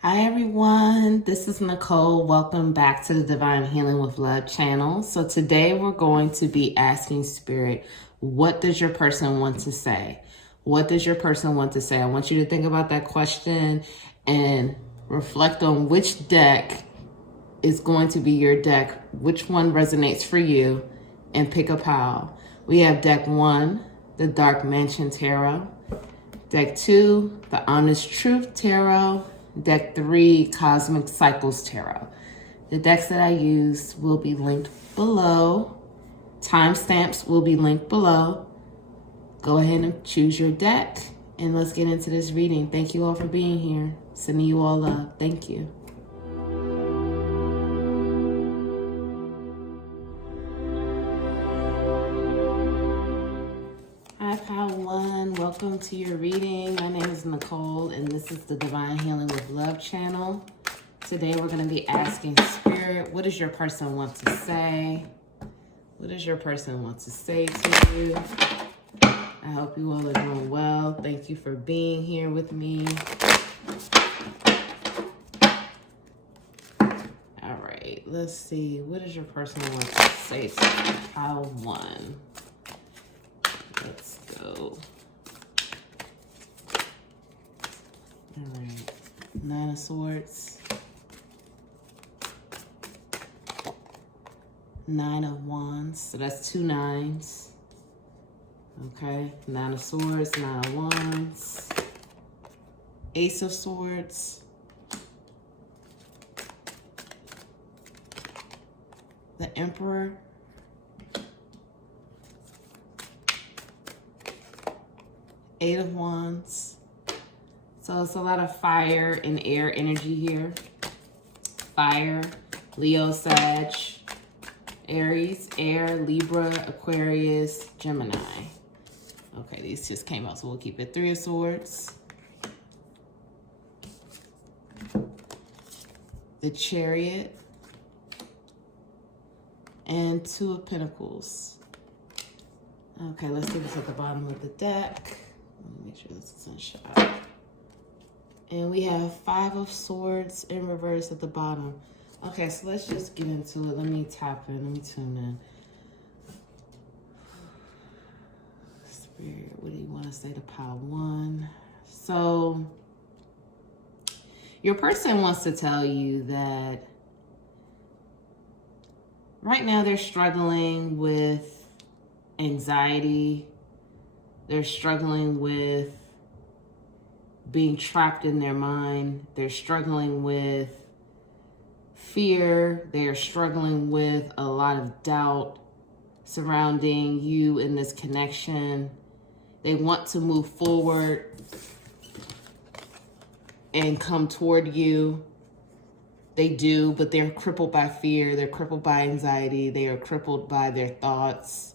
Hi everyone, this is Nicole. Welcome back to the Divine Healing with Love channel. So today we're going to be asking Spirit, what does your person want to say? What does your person want to say? I want you to think about that question and reflect on which deck is going to be your deck, which one resonates for you, and pick a pile. We have deck 1, the Dark Mansion Tarot. Deck 2, the Honest Truth Tarot. Deck 3, Cosmic Cycles Tarot. The decks that I used will be linked below. Timestamps will be linked below. Go ahead and choose your deck and let's get into this reading. Thank you all for being here. Sending you all love. Thank you. Hi, Pile 1. Welcome to your reading. My name is Nicole, and this is the Divine Healing with Love channel. Today, we're going to be asking Spirit, what does your person want to say? What does your person want to say to you? I hope you all are doing well. Thank you for being here with me. All right, let's see. What does your person want to say to you? Pile 1. Let's go. All right. 9 of Swords. 9 of Wands. So that's 2 9s. Okay. 9 of Swords, 9 of Wands. Ace of Swords. The Emperor. Eight of Wands. So it's a lot of fire and air energy here. Fire, Leo, Sag, Aries, Air, Libra, Aquarius, Gemini. Okay, these just came out, so we'll keep it. 3 of Swords. The Chariot. And 2 of Pentacles. Okay, let's see what's at the bottom of the deck. Let me make sure this is in shot. And we have 5 of Swords in reverse at the bottom. Okay, so let's just get into it. Let me tap in. Let me tune in. Spirit, what do you want to say to Pile 1? So, your person wants to tell you that right now they're struggling with anxiety. They're struggling with being trapped in their mind. They're struggling with fear. They're struggling with a lot of doubt surrounding you in this connection. They want to move forward and come toward you. They do, but they're crippled by fear. They're crippled by anxiety. They are crippled by their thoughts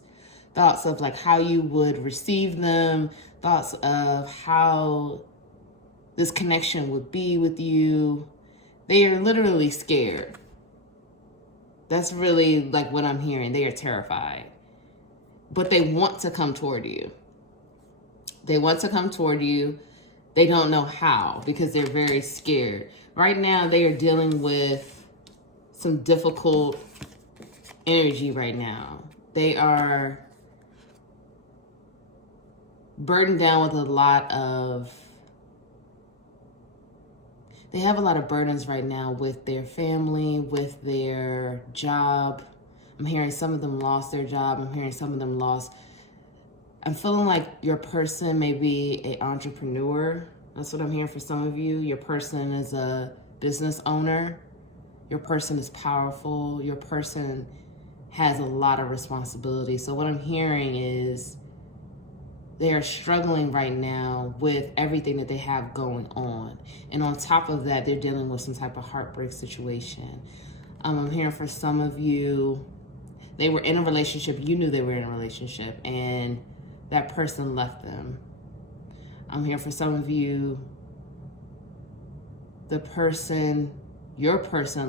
of like how you would receive them, thoughts of how this connection would be with you. They are literally scared. That's really like what I'm hearing. They are terrified, but they want to come toward you. They want to come toward you. They don't know how because they're very scared. Right now, they are dealing with some difficult energy right now. They are burdened down with they have a lot of burdens right now with their family, with their job. I'm hearing some of them lost their job. I'm hearing some of them I'm feeling like your person may be an entrepreneur. That's what I'm hearing for some of you. Your person is a business owner. Your person is powerful. Your person has a lot of responsibility. So what I'm hearing is they are struggling right now with everything that they have going on. And on top of that, they're dealing with some type of heartbreak situation. I'm hearing for some of you, they were in a relationship, you knew they were in a relationship, and that person left them. I'm here for some of you, your person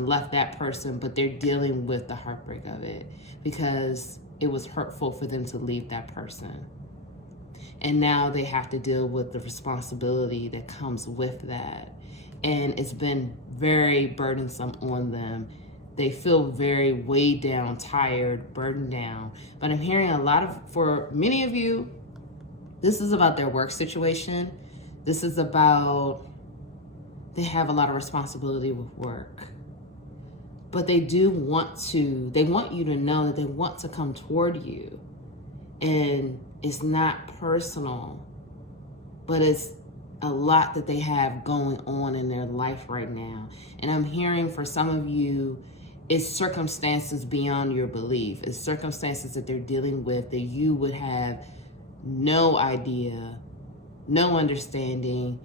left that person, but they're dealing with the heartbreak of it because it was hurtful for them to leave that person. And now they have to deal with the responsibility that comes with that. and it's been very burdensome on them. They feel very weighed down, tired, burdened down. But I'm hearing for many of you, this is about their work situation. This is about, they have a lot of responsibility with work. But they want you to know that they want to come toward you. And it's not personal, but it's a lot that they have going on in their life right now. And I'm hearing for some of you, it's circumstances beyond your belief. It's circumstances that they're dealing with that you would have no idea, no understanding.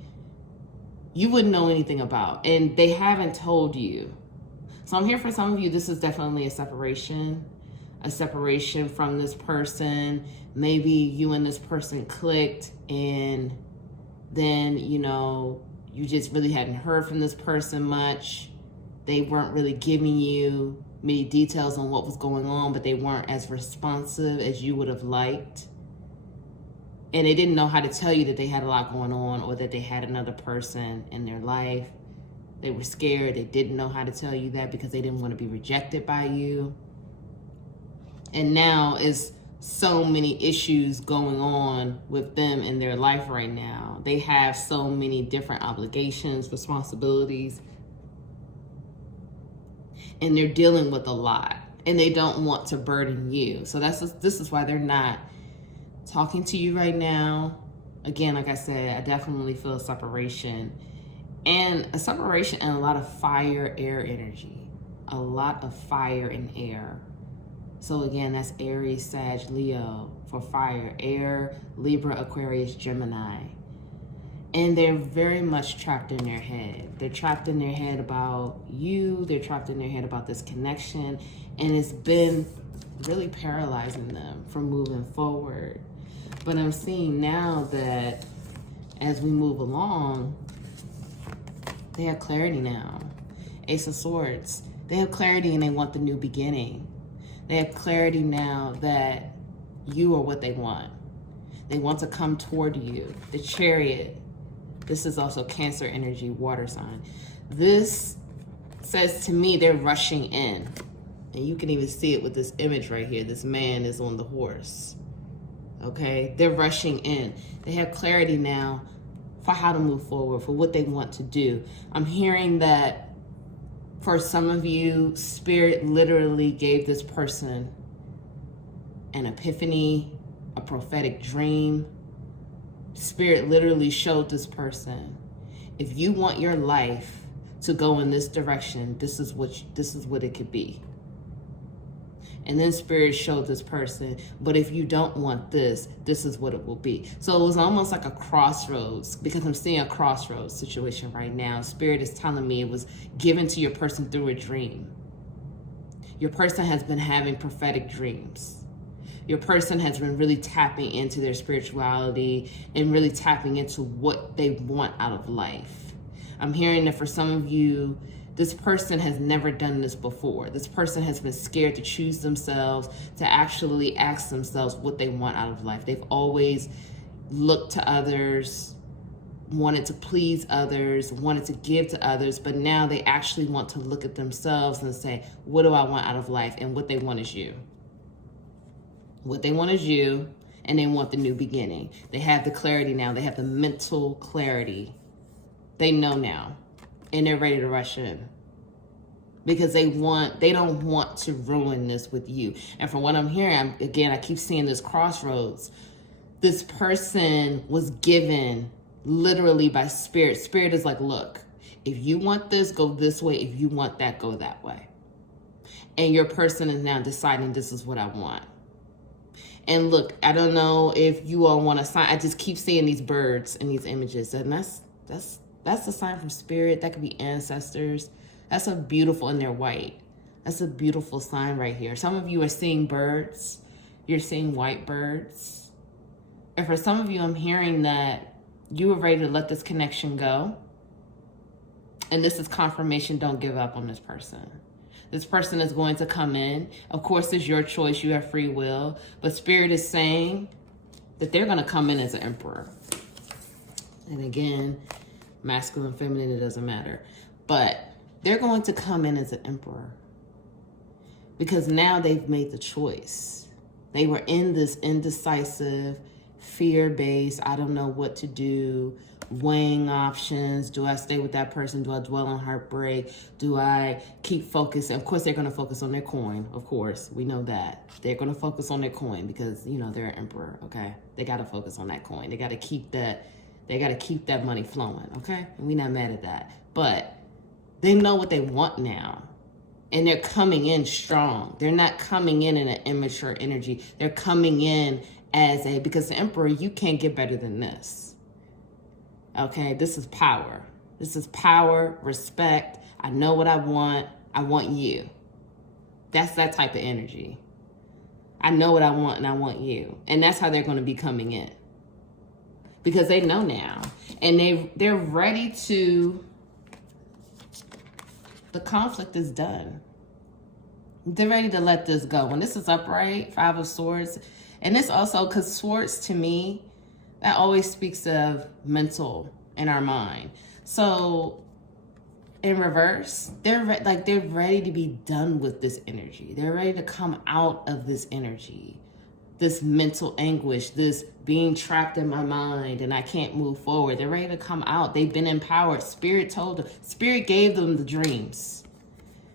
You wouldn't know anything about, and they haven't told you. So I'm here for some of you, this is definitely a separation from this person. Maybe you and this person clicked, and then, you just really hadn't heard from this person much. They weren't really giving you many details on what was going on, but they weren't as responsive as you would have liked. And they didn't know how to tell you that they had a lot going on or that they had another person in their life. They were scared. They didn't know how to tell you that because they didn't want to be rejected by you. And now is so many issues going on with them in their life right now. They have so many different obligations, responsibilities, and they're dealing with a lot, and they don't want to burden you. So this is why they're not talking to you right now. Again, like I said, I definitely feel a separation, and a lot of fire, air energy, a lot of fire and air. So again, that's Aries, Sag, Leo for fire, air, Libra, Aquarius, Gemini. And they're very much trapped in their head. They're trapped in their head about you. They're trapped in their head about this connection. And it's been really paralyzing them from moving forward. But I'm seeing now that as we move along, they have clarity now. Ace of Swords. They have clarity and they want the new beginning. They have clarity now that you are what they want. They want to come toward you. The Chariot. This is also Cancer energy, water sign. This says to me they're rushing in. And you can even see it with this image right here. This man is on the horse. Okay? They're rushing in. They have clarity now for how to move forward, for what they want to do. I'm hearing that for some of you, Spirit literally gave this person an epiphany, a prophetic dream. Spirit literally showed this person, if you want your life to go in this direction, this is what it could be. And then Spirit showed this person, but if you don't want this, this is what it will be. So it was almost like a crossroads, because I'm seeing a crossroads situation right now. Spirit is telling me it was given to your person through a dream. Your person has been having prophetic dreams. Your person has been really tapping into their spirituality and really tapping into what they want out of life. I'm hearing that for some of you, this person has never done this before. This person has been scared to choose themselves, to actually ask themselves what they want out of life. They've always looked to others, wanted to please others, wanted to give to others, but now they actually want to look at themselves and say, what do I want out of life? And what they want is you. What they want is you, and they want the new beginning. They have the clarity now. They have the mental clarity. They know now, and they're ready to rush in because they don't want to ruin this with you. And from what I'm hearing, I keep seeing this crossroads. This person was given literally by Spirit. Spirit is like, look, if you want this, go this way. If you want that, go that way. And your person is now deciding, this is what I want. And look, I don't know if you all want to sign. I just keep seeing these birds in these images, and that's a sign from Spirit. That could be ancestors. That's a beautiful, and they're white. That's a beautiful sign right here. Some of you are seeing birds. You're seeing white birds. And for some of you, I'm hearing that you are ready to let this connection go. And this is confirmation. Don't give up on this person. This person is going to come in. Of course, it's your choice. You have free will. But Spirit is saying that they're going to come in as an emperor. And again, masculine, feminine, it doesn't matter. But they're going to come in as an emperor because now they've made the choice. They were in this indecisive, fear-based, I don't know what to do, weighing options. Do I stay with that person? Do I dwell on heartbreak? Do I keep focused? Of course, they're going to focus on their coin. Of course, we know that. They're going to focus on their coin because, you know, they're an emperor, okay? They got to focus on that coin. They got to keep that money flowing, okay? And we're not mad at that. But they know what they want now. And they're coming in strong. They're not coming in an immature energy. They're coming in because the emperor, you can't get better than this. Okay, this is power. This is power, respect. I know what I want you. That's that type of energy. I know what I want and I want you. And that's how they're going to be coming in. Because they know now. And they're ready to... The conflict is done. They're ready to let this go. When this is upright, 5 of Swords, and this also, because Swords to me, that always speaks of mental in our mind. So in reverse, they're ready to be done with this energy. They're ready to come out of this energy, this mental anguish, this being trapped in my mind and I can't move forward. They're ready to come out. They've been empowered. Spirit told them. Spirit gave them the dreams.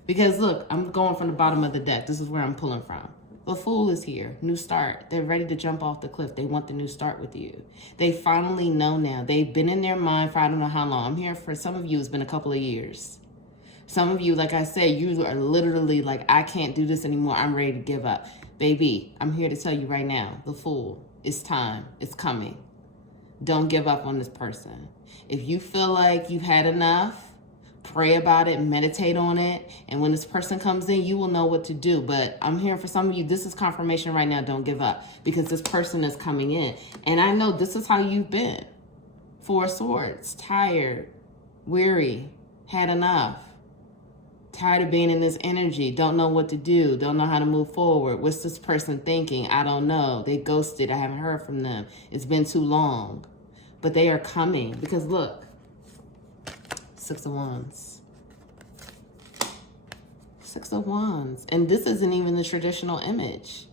Because look, I'm going from the bottom of the deck. This is where I'm pulling from. The Fool is here. New start. They're ready to jump off the cliff. They want the new start with you. They finally know now. They've been in their mind for I don't know how long. I'm here for some of you, it's been a couple of years. Some of you, like I said, you are literally like, I can't do this anymore. I'm ready to give up. Baby, I'm here to tell you right now, the Fool, it's time. It's coming. Don't give up on this person. If you feel like you've had enough, pray about it, meditate on it, and when this person comes in, you will know what to do. But I'm here for some of you, this is confirmation right now, don't give up, because this person is coming in. And I know this is how you've been. 4 of Swords, tired, weary, had enough. Tired of being in this energy, don't know what to do, don't know how to move forward. What's this person thinking? I don't know. They ghosted, I haven't heard from them. It's been too long. But they are coming, because look, 6 of Wands. 6 of Wands. And this isn't even the traditional image.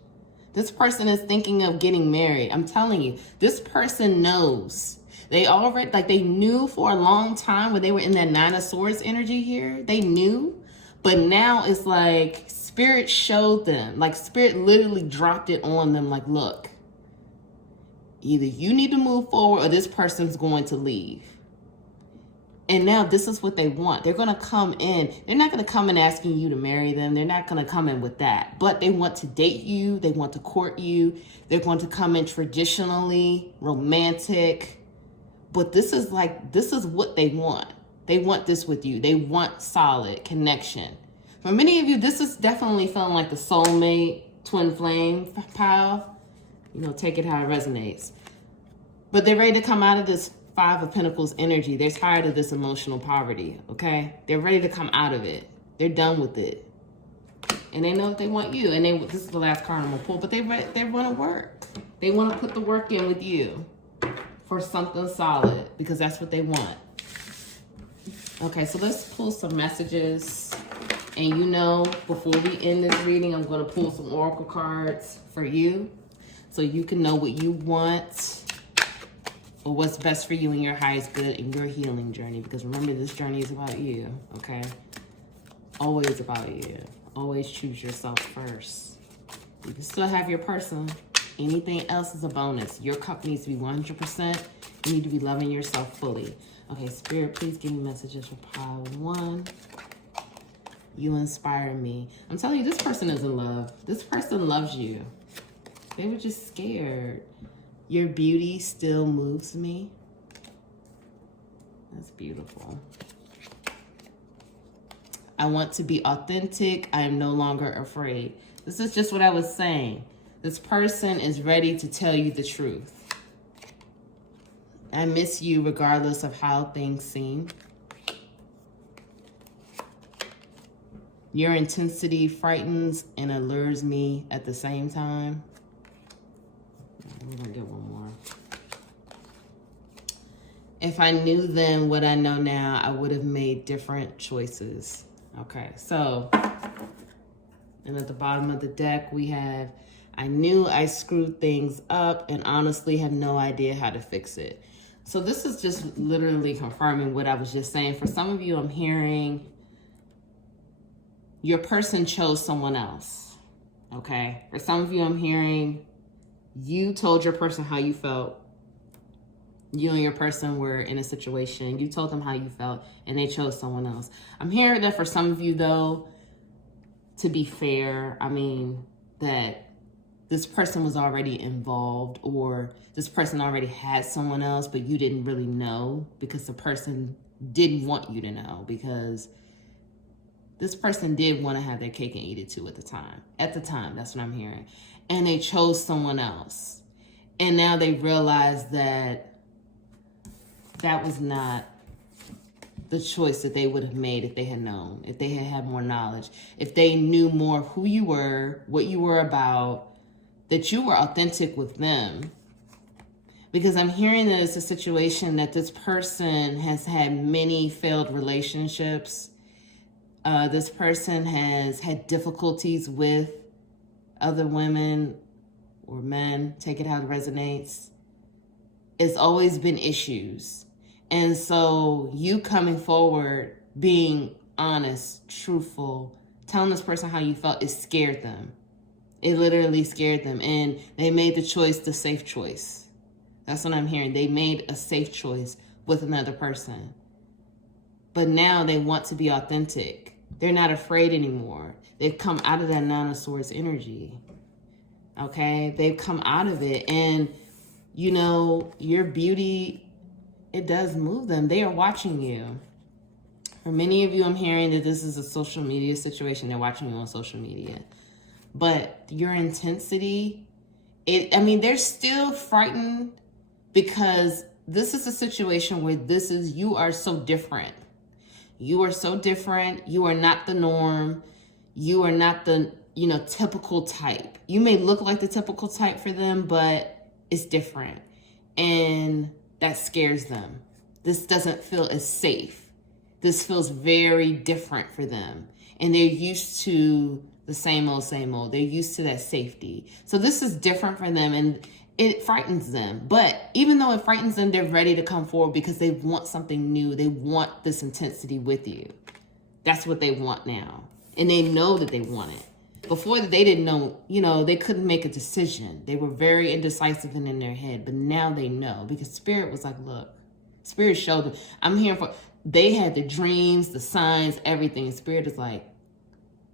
This person is thinking of getting married. I'm telling you, this person knows. They already, like they knew for a long time when they were in that 9 of Swords energy here. They knew. But now it's like Spirit showed them. Like Spirit literally dropped it on them. Like, look, either you need to move forward or this person's going to leave. And now this is what they want. They're going to come in. They're not going to come in asking you to marry them. They're not going to come in with that. But they want to date you. They want to court you. They're going to come in traditionally, romantic. But this is what they want. They want this with you. They want solid connection. For many of you, this is definitely feeling like the soulmate, twin flame pile. You know, take it how it resonates. But they're ready to come out of this 5 of Pentacles energy. They're tired of this emotional poverty, okay? They're ready to come out of it. They're done with it. And they know that they want you. And this is the last card I'm going to pull, but they want to work. They want to put the work in with you for something solid because that's what they want. Okay, so let's pull some messages. And you know, before we end this reading, I'm going to pull some oracle cards for you so you can know what you want or what's best for you and your highest good in your healing journey. Because remember, this journey is about you, okay? Always about you. Always choose yourself first. You can still have your person. Anything else is a bonus. Your cup needs to be 100%. You need to be loving yourself fully. Okay, Spirit, please give me messages for pile 1. You inspire me. I'm telling you, this person is in love. This person loves you. They were just scared. Your beauty still moves me. That's beautiful. I want to be authentic. I am no longer afraid. This is just what I was saying. This person is ready to tell you the truth. I miss you regardless of how things seem. Your intensity frightens and allures me at the same time. We're going to get one more. If I knew then what I know now, I would have made different choices. Okay, so, and at the bottom of the deck, we have, I knew I screwed things up and honestly have no idea how to fix it. So this is just literally confirming what I was just saying. For some of you, I'm hearing your person chose someone else. Okay, for some of you, I'm hearing you told your person how you felt. You and your person were in a situation. You told them how you felt, and they chose someone else. I'm hearing that for some of you, though, to be fair, I mean, that this person was already involved, or this person already had someone else, but you didn't really know because the person didn't want you to know, because this person did want to have their cake and eat it too at the time. At the time, that's what I'm hearing. And they chose someone else. And now they realize that that was not the choice that they would have made if they had known, if they had had more knowledge, if they knew more of who you were, what you were about, that you were authentic with them. Because I'm hearing that it's a situation that this person has had many failed relationships. This person has had difficulties with other women or men, take it how it resonates. It's always been issues. And so you coming forward, being honest, truthful, telling this person how you felt, it scared them. It literally scared them. And they made the choice, the safe choice. That's what I'm hearing. They made a safe choice with another person. But now they want to be authentic. They're not afraid anymore. They've come out of that Nine of Swords energy. Okay? They've come out of it. And, you know, your beauty, it does move them. They are watching you. For many of you, I'm hearing that this is a social media situation. They're watching you on social media. But your intensity, they're still frightened because this is a situation where you are so different. You are so different. You are not the norm. You are not the, typical type. You may look like the typical type for them, but it's different. And that scares them. This doesn't feel as safe. This feels very different for them. And they're used to the same old, same old. They're used to that safety. So this is different for them, and it frightens them. But even though it frightens them, they're ready to come forward because they want something new. They want this intensity with you. That's what they want now. And they know that they want it. Before that, they didn't know, they couldn't make a decision. They were very indecisive and in their head. But now they know, because Spirit was like, look, Spirit showed them. I'm here for, they had the dreams, the signs, everything. Spirit is like,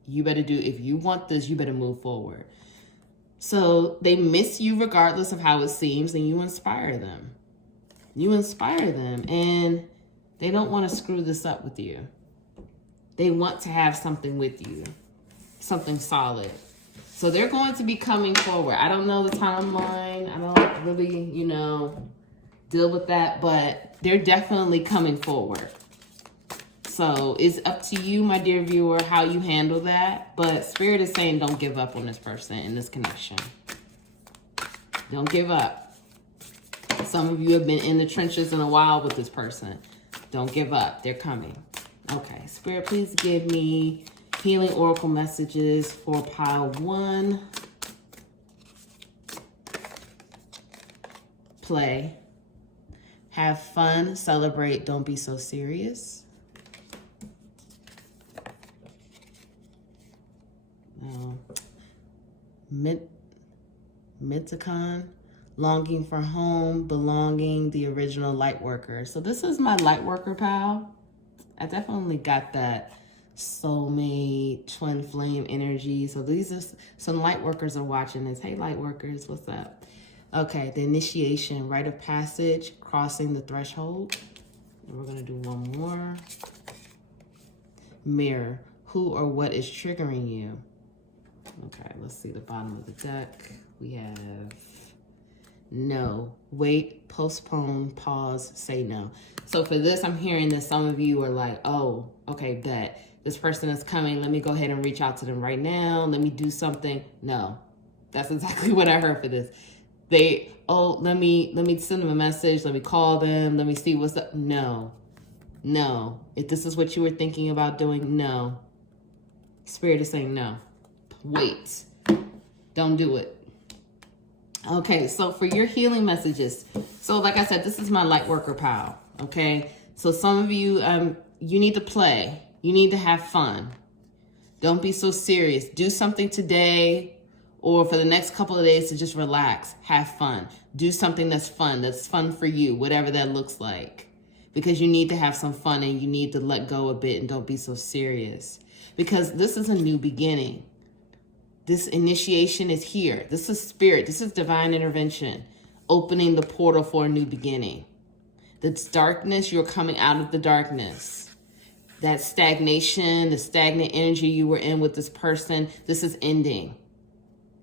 you better if you want this, you better move forward. So they miss you regardless of how it seems, and you inspire them. You inspire them, and they don't want to screw this up with you. They want to have something with you, something solid. So they're going to be coming forward. I don't know the timeline. I don't really, deal with that, but they're definitely coming forward. So it's up to you, my dear viewer, how you handle that. But Spirit is saying don't give up on this person in this connection. Don't give up. Some of you have been in the trenches in a while with this person. Don't give up. They're coming. Okay, Spirit, please give me healing oracle messages for pile 1. Play. Have fun. Celebrate. Don't be so serious. Mitacon, longing for home, belonging, the original lightworker. So this is my lightworker pal. I definitely got that soulmate, twin flame energy. So these are some lightworkers are watching this. Hey, lightworkers, what's up? Okay, the initiation, rite of passage, crossing the threshold. And we're gonna do one more. Mirror, who or what is triggering you? Okay, let's see the bottom of the deck. We have no, wait, postpone, pause, say no. So for this, I'm hearing that some of you are like, oh, okay, bet. This person is coming. Let me go ahead and reach out to them right now. Let me do something. No, that's exactly what I heard for this. let me send them a message, let me call them, let me see what's up. No. If this is what you were thinking about doing, no. Spirit is saying no. Wait. Don't do it. Okay, so for your healing messages, so like I said, this is my lightworker pal. Okay, so some of you, you need to play. You need to have fun. Don't be so serious. Do something today or for the next couple of days to just relax. Have fun. Do something that's fun for you, whatever that looks like. Because you need to have some fun and you need to let go a bit and don't be so serious. Because this is a new beginning. This initiation is here. This is spirit. This is divine intervention. Opening the portal for a new beginning. That's darkness. You're coming out of the darkness. That stagnation, the stagnant energy you were in with this person, this is ending.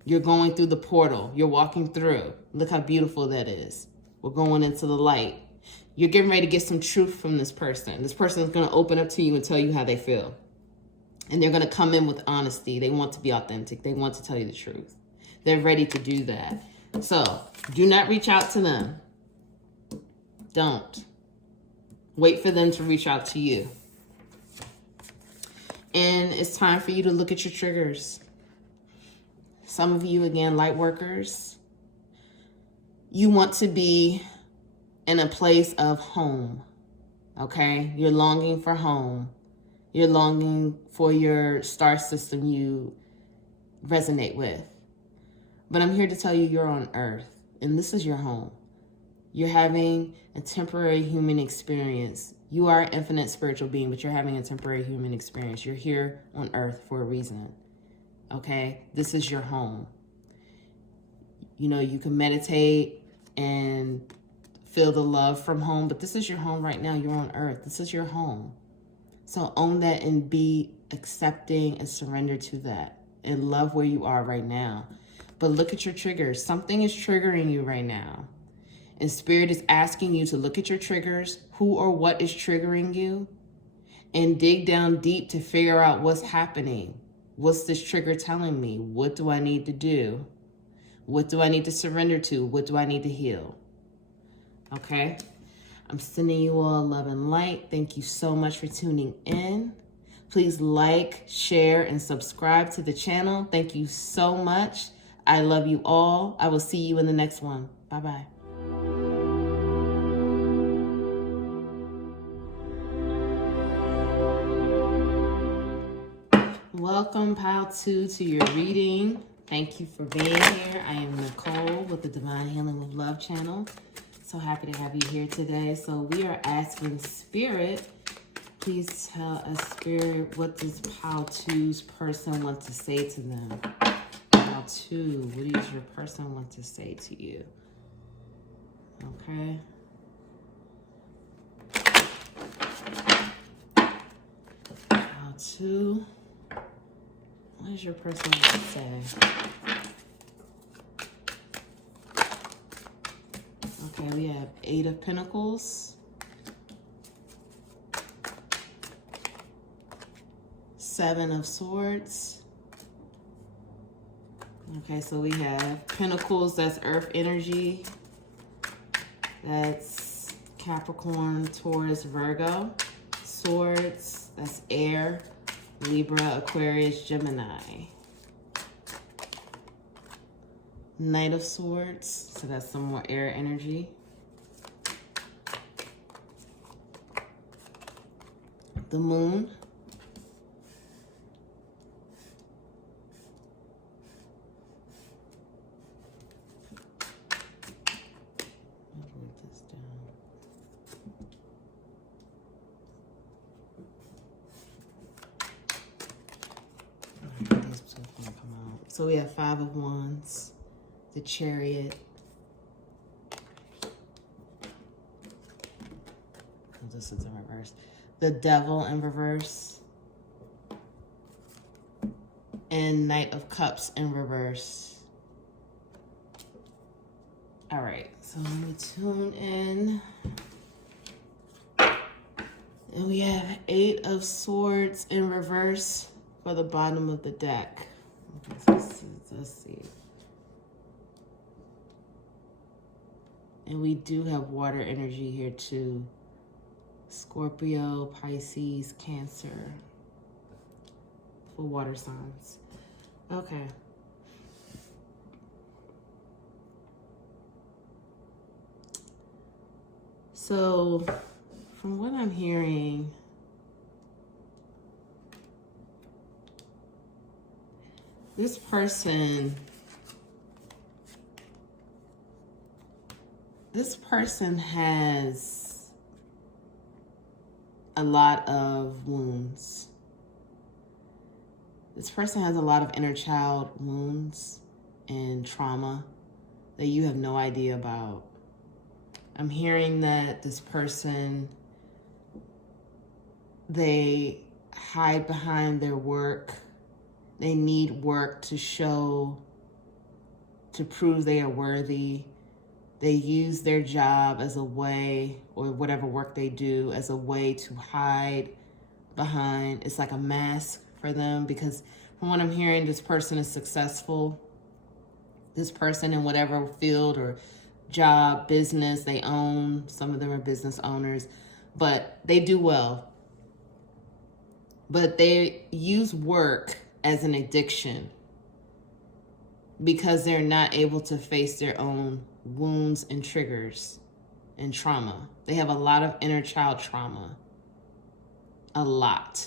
You're going through the portal. You're walking through. Look how beautiful that is. We're going into the light. You're getting ready to get some truth from this person. This person is going to open up to you and tell you how they feel. And they're going to come in with honesty. They want to be authentic. They want to tell you the truth. They're ready to do that. So do not reach out to them. Don't. Wait for them to reach out to you. And it's time for you to look at your triggers. Some of you, again, light workers, you want to be in a place of home, okay? You're longing for home. You're longing for your star system you resonate with. But I'm here to tell you you're on Earth, and this is your home. You're having a temporary human experience. You are an infinite spiritual being, but you're having a temporary human experience. You're here on Earth for a reason, okay? This is your home. You know, you can meditate and feel the love from home, but this is your home right now. You're on Earth. This is your home. So own that and be accepting and surrender to that and love where you are right now. But look at your triggers. Something is triggering you right now. And Spirit is asking you to look at your triggers, who or what is triggering you, and dig down deep to figure out what's happening. What's this trigger telling me? What do I need to do? What do I need to surrender to? What do I need to heal? Okay? I'm sending you all love and light. Thank you so much for tuning in. Please like, share, and subscribe to the channel. Thank you so much. I love you all. I will see you in the next one. Bye-bye. Welcome, Pile 2, to your reading. Thank you for being here. I am Nicole with the Divine Healing with Love channel. So happy to have you here today. So we are asking Spirit, please tell us, Spirit, what does Pile 2's person want to say to them? Pile 2, what does your person want to say to you? Okay. Pile 2. What does your person want to say? Okay, we have 8 of Pentacles, 7 of Swords. Okay, so we have Pentacles, that's Earth energy. That's Capricorn, Taurus, Virgo. Swords, that's air. Libra, Aquarius, Gemini. Knight of Swords, so that's some more air energy. The Moon. So we have 5 of Wands, the Chariot. Oh, this is in reverse. The Devil in reverse. And Knight of Cups in reverse. All right, so let me tune in. And we have 8 of Swords in reverse for the bottom of the deck. Let's see. And we do have water energy here too. Scorpio, Pisces, Cancer for water signs. Okay. So, from what I'm hearing, this person has a lot of wounds. This person has a lot of inner child wounds and trauma that you have no idea about. I'm hearing that this person, they hide behind their work. They need work to show, to prove they are worthy. They use their job as a way, or whatever work they do, as a way to hide behind. It's like a mask for them, because from what I'm hearing, this person is successful. This person, in whatever field or job, business they own, some of them are business owners, but they do well. But they use work as an addiction because they're not able to face their own wounds and triggers and trauma. They have a lot of inner child trauma. A lot.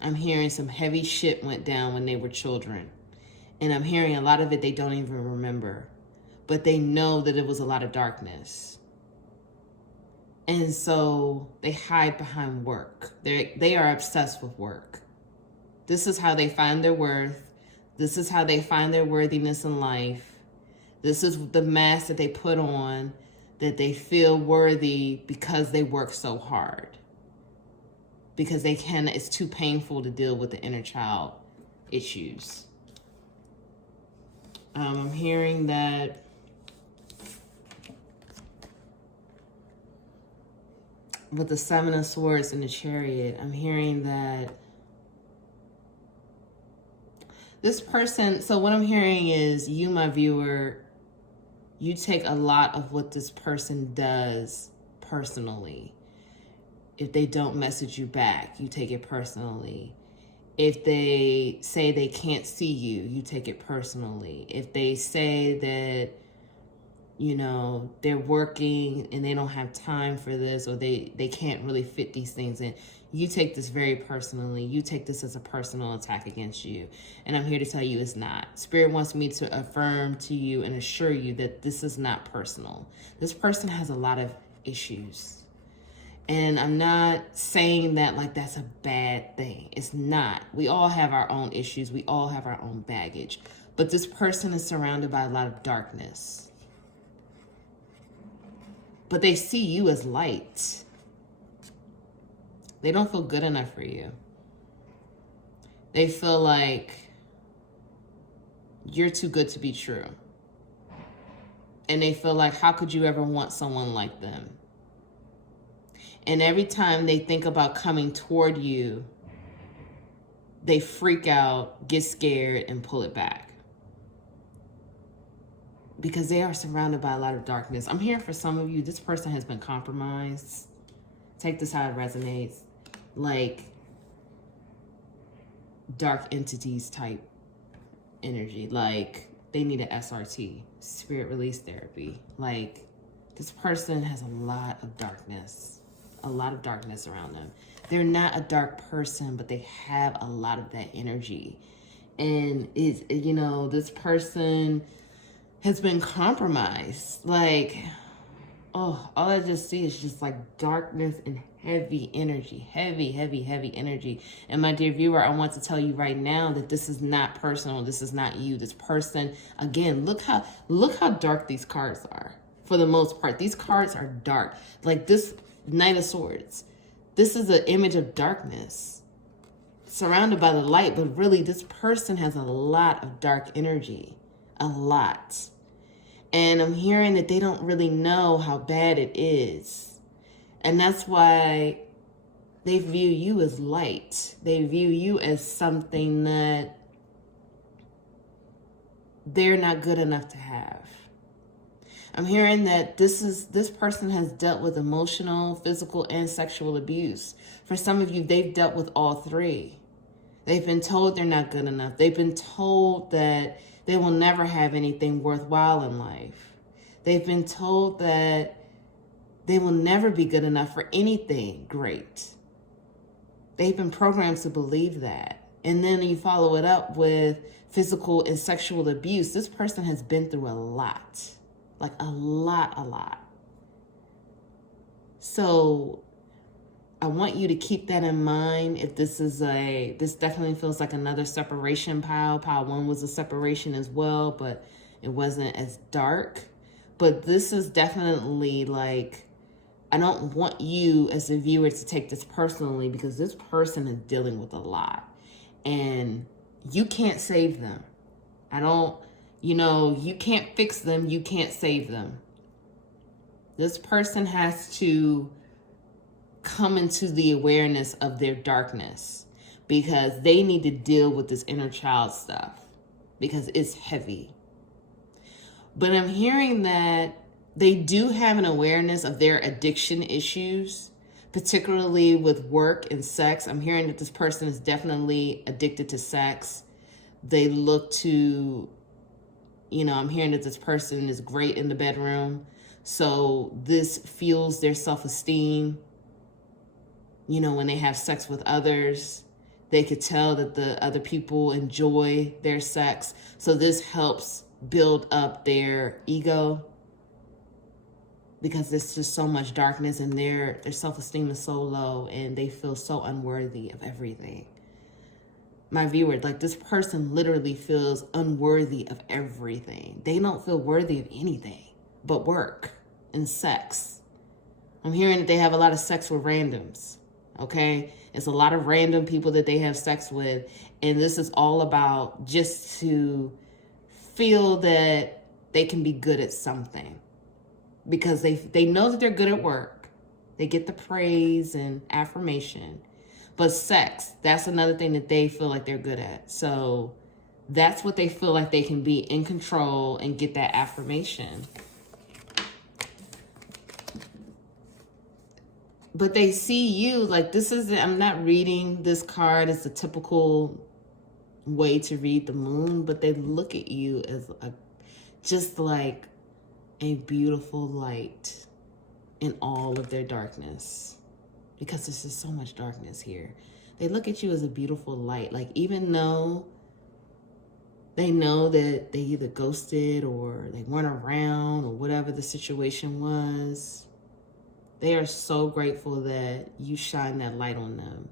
I'm hearing some heavy shit went down when they were children. And I'm hearing a lot of it they don't even remember. But they know that it was a lot of darkness. And so they hide behind work. They are obsessed with work. This is how they find their worth. This is how they find their worthiness in life. This is the mask that they put on, that they feel worthy because they work so hard. Because it's too painful to deal with the inner child issues. I'm hearing that with the Seven of Swords and the Chariot, I'm hearing that this person, so what I'm hearing is you, my viewer, you take a lot of what this person does personally. If they don't message you back, you take it personally. If they say they can't see you, you take it personally. If they say that, you know, they're working and they don't have time for this, or they can't really fit these things in, you take this very personally. You take this as a personal attack against you. And I'm here to tell you it's not. Spirit wants me to affirm to you and assure you that this is not personal. This person has a lot of issues. And I'm not saying that like that's a bad thing. It's not. We all have our own issues. We all have our own baggage. But this person is surrounded by a lot of darkness. But they see you as light. They don't feel good enough for you. They feel like you're too good to be true. And they feel like, how could you ever want someone like them? And every time they think about coming toward you, they freak out, get scared, and pull it back. Because they are surrounded by a lot of darkness. I'm here for some of you. This person has been compromised. Take this how it resonates. Like dark entities type energy. Like they need an SRT, spirit release therapy. Like this person has a lot of darkness. A lot of darkness around them. They're not a dark person, but they have a lot of that energy. And it's, you know, this person has been compromised. Like, oh, all I just see is just like darkness and heavy energy, heavy energy. And my dear viewer, I want to tell you right now that this is not personal. This is not you. This person, again, look how dark these cards are. For the most part, these cards are dark. Like this Knight of Swords. This is an image of darkness surrounded by the light, but really this person has a lot of dark energy. A lot. And I'm hearing that they don't really know how bad it is. And that's why they view you as light. They view you as something that they're not good enough to have. I'm hearing that this person has dealt with emotional, physical, and sexual abuse. For some of you, they've dealt with all three. They've been told they're not good enough. They've been told that they will never have anything worthwhile in life. They've been told that they will never be good enough for anything great. They've been programmed to believe that. And then you follow it up with physical and sexual abuse. This person has been through a lot. Like a lot. So I want you to keep that in mind. If this definitely feels like another separation pile. Pile 1 was a separation as well, but it wasn't as dark. But this is definitely like, I don't want you as a viewer to take this personally, because this person is dealing with a lot and you can't save them. You can't fix them. You can't save them. This person has to come into the awareness of their darkness, because they need to deal with this inner child stuff, because it's heavy. But I'm hearing that they do have an awareness of their addiction issues, particularly with work and sex. I'm hearing that this person is definitely addicted to sex. They look to, I'm hearing that this person is great in the bedroom. So this fuels their self-esteem. When they have sex with others, they could tell that the other people enjoy their sex. So this helps build up their ego, because there's just so much darkness and their self-esteem is so low and they feel so unworthy of everything. My viewer, like, this person literally feels unworthy of everything. They don't feel worthy of anything but work and sex. I'm hearing that they have a lot of sex with randoms, okay? It's a lot of random people that they have sex with, and this is all about just to feel that they can be good at something, because they know that they're good at work. They get the praise and affirmation. But sex, that's another thing that they feel like they're good at. So that's what they feel like they can be in control and get that affirmation. But they see you like, I'm not reading this card as a typical way to read the moon, but they look at you as just like a beautiful light in all of their darkness, because there's just so much darkness here. They look at you as a beautiful light. Like, even though they know that they either ghosted or they weren't around or whatever the situation was, they are so grateful that you shine that light on them.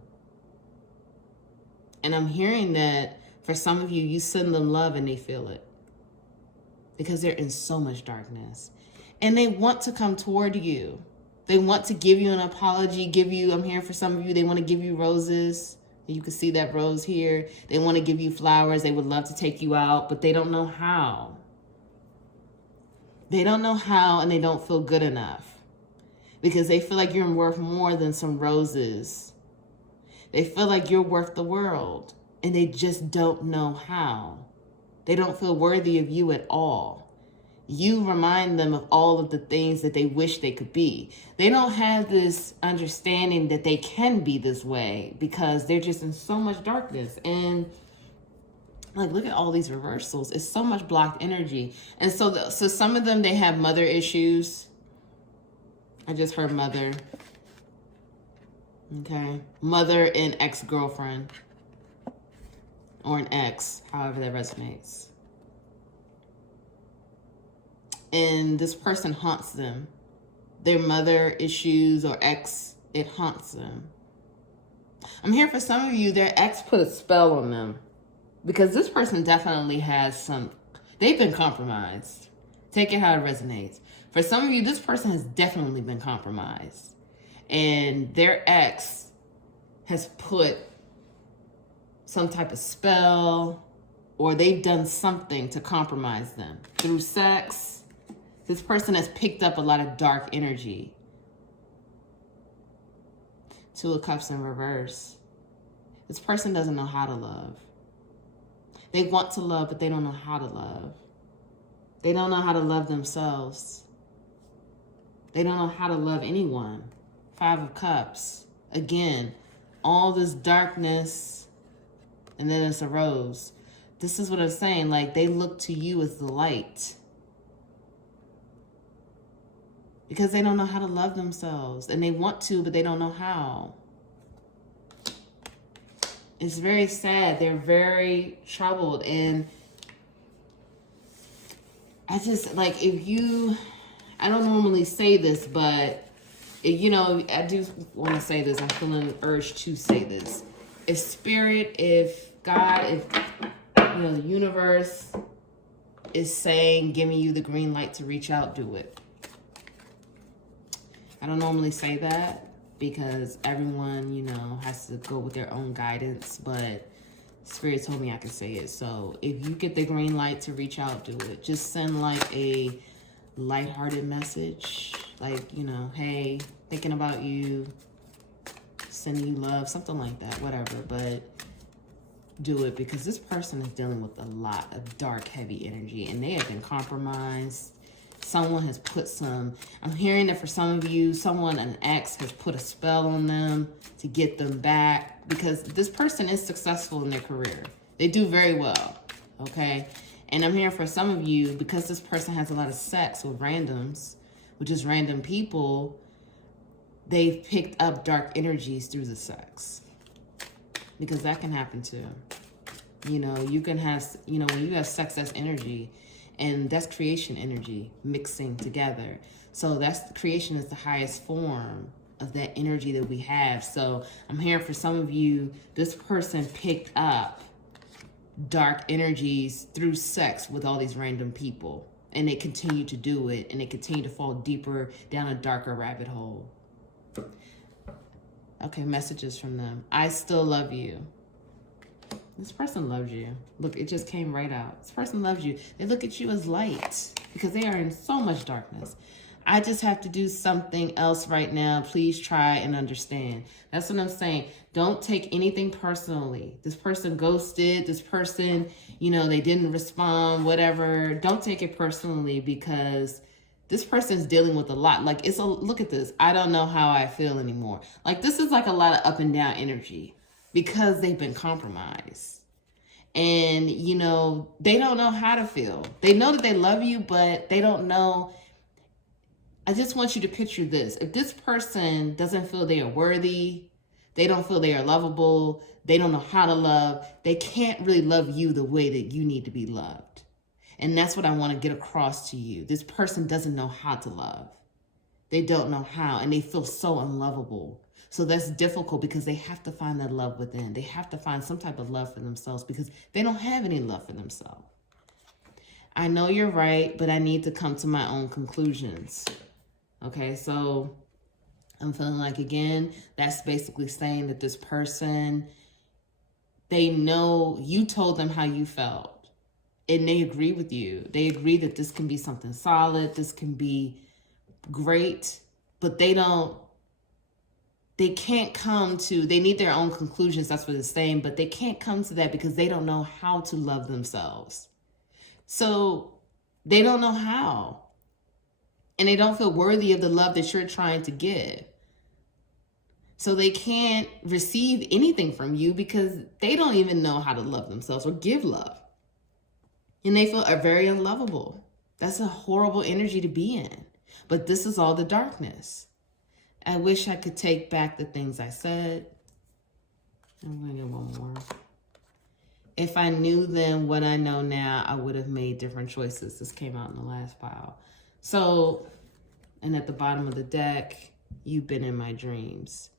And I'm hearing that for some of you, you send them love and they feel it, because they're in so much darkness. And they want to come toward you. They want to give you an apology, I'm hearing for some of you, they want to give you roses. You can see that rose here. They want to give you flowers. They would love to take you out, but they don't know how. They don't know how, and they don't feel good enough, because they feel like you're worth more than some roses. They feel like you're worth the world, and they just don't know how. They don't feel worthy of you at all. You remind them of all of the things that they wish they could be. They don't have this understanding that they can be this way, because they're just in so much darkness. And like, look at all these reversals. It's so much blocked energy. And so some of them, they have mother issues. I just heard mother. Okay. Mother and ex-girlfriend. Or an ex, however that resonates. And this person haunts them. Their mother issues or ex, it haunts them. I'm here for some of you, their ex put a spell on them, because this person definitely has they've been compromised. Take it how it resonates. For some of you, this person has definitely been compromised, and their ex has put some type of spell, or they've done something to compromise them through sex. This person has picked up a lot of dark energy. Two of Cups in reverse. This person doesn't know how to love. They want to love, but they don't know how to love. They don't know how to love themselves. They don't know how to love anyone. 5 of Cups. Again, all this darkness, and then it's a rose. This is what I'm saying. Like, they look to you as the light. Because they don't know how to love themselves. And they want to, but they don't know how. It's very sad. They're very troubled. And I just, like, if you... I don't normally say this, but, you know, I do want to say this. I'm feeling an urge to say this. If Spirit, if God, if, you know, the universe is saying, giving you the green light to reach out, do it. I don't normally say that because everyone, you know, has to go with their own guidance, but Spirit told me I could say it. So if you get the green light to reach out, do it. Just send like a lighthearted message, like, you know, hey, thinking about you, sending you love, something like that, whatever. But do it, because this person is dealing with a lot of dark, heavy energy, and they have been compromised. Someone has put some, I'm hearing that for some of you, someone, an ex, has put a spell on them to get them back, because this person is successful in their career. They do very well, okay? And I'm hearing for some of you, because this person has a lot of sex with randoms, which is random people, they've picked up dark energies through the sex. Because that can happen too. You know, you can have, you know, when you have sex, that's energy. And that's creation energy mixing together. So that's, creation is the highest form of that energy that we have. So I'm hearing for some of you, this person picked up dark energies through sex with all these random people, and they continue to do it, and they continue to fall deeper down a darker rabbit hole. Okay, messages from them. I still love you. This person loves you. Look, it just came right out. This person loves you. They look at you as light because they are in so much darkness. I just have to do something else right now. Please try and understand. That's what I'm saying. Don't take anything personally. This person ghosted. This person, you know, they didn't respond, whatever. Don't take it personally, because this person's dealing with a lot. Like, it's a, look at this. I don't know how I feel anymore. Like, this is like a lot of up and down energy because they've been compromised. And, you know, they don't know how to feel. They know that they love you, but they don't know. I just want you to picture this. If this person doesn't feel they are worthy, they don't feel they are lovable, they don't know how to love, they can't really love you the way that you need to be loved. And that's what I want to get across to you. This person doesn't know how to love. They don't know how, and they feel so unlovable. So that's difficult because they have to find that love within. They have to find some type of love for themselves because they don't have any love for themselves. I know you're right, but I need to come to my own conclusions. Okay, so I'm feeling like, again, that's basically saying that this person, they know you told them how you felt, and they agree with you. They agree that this can be something solid, this can be great, but they can't come to, they need their own conclusions, that's what it's saying, but they can't come to that because they don't know how to love themselves. So they don't know how. And they don't feel worthy of the love that you're trying to give. So they can't receive anything from you because they don't even know how to love themselves or give love. And they feel very unlovable. That's a horrible energy to be in. But this is all the darkness. I wish I could take back the things I said. I'm going to get one more. If I knew then what I know now, I would have made different choices. This came out in the last pile. So, and at the bottom of the deck, you've been in my dreams.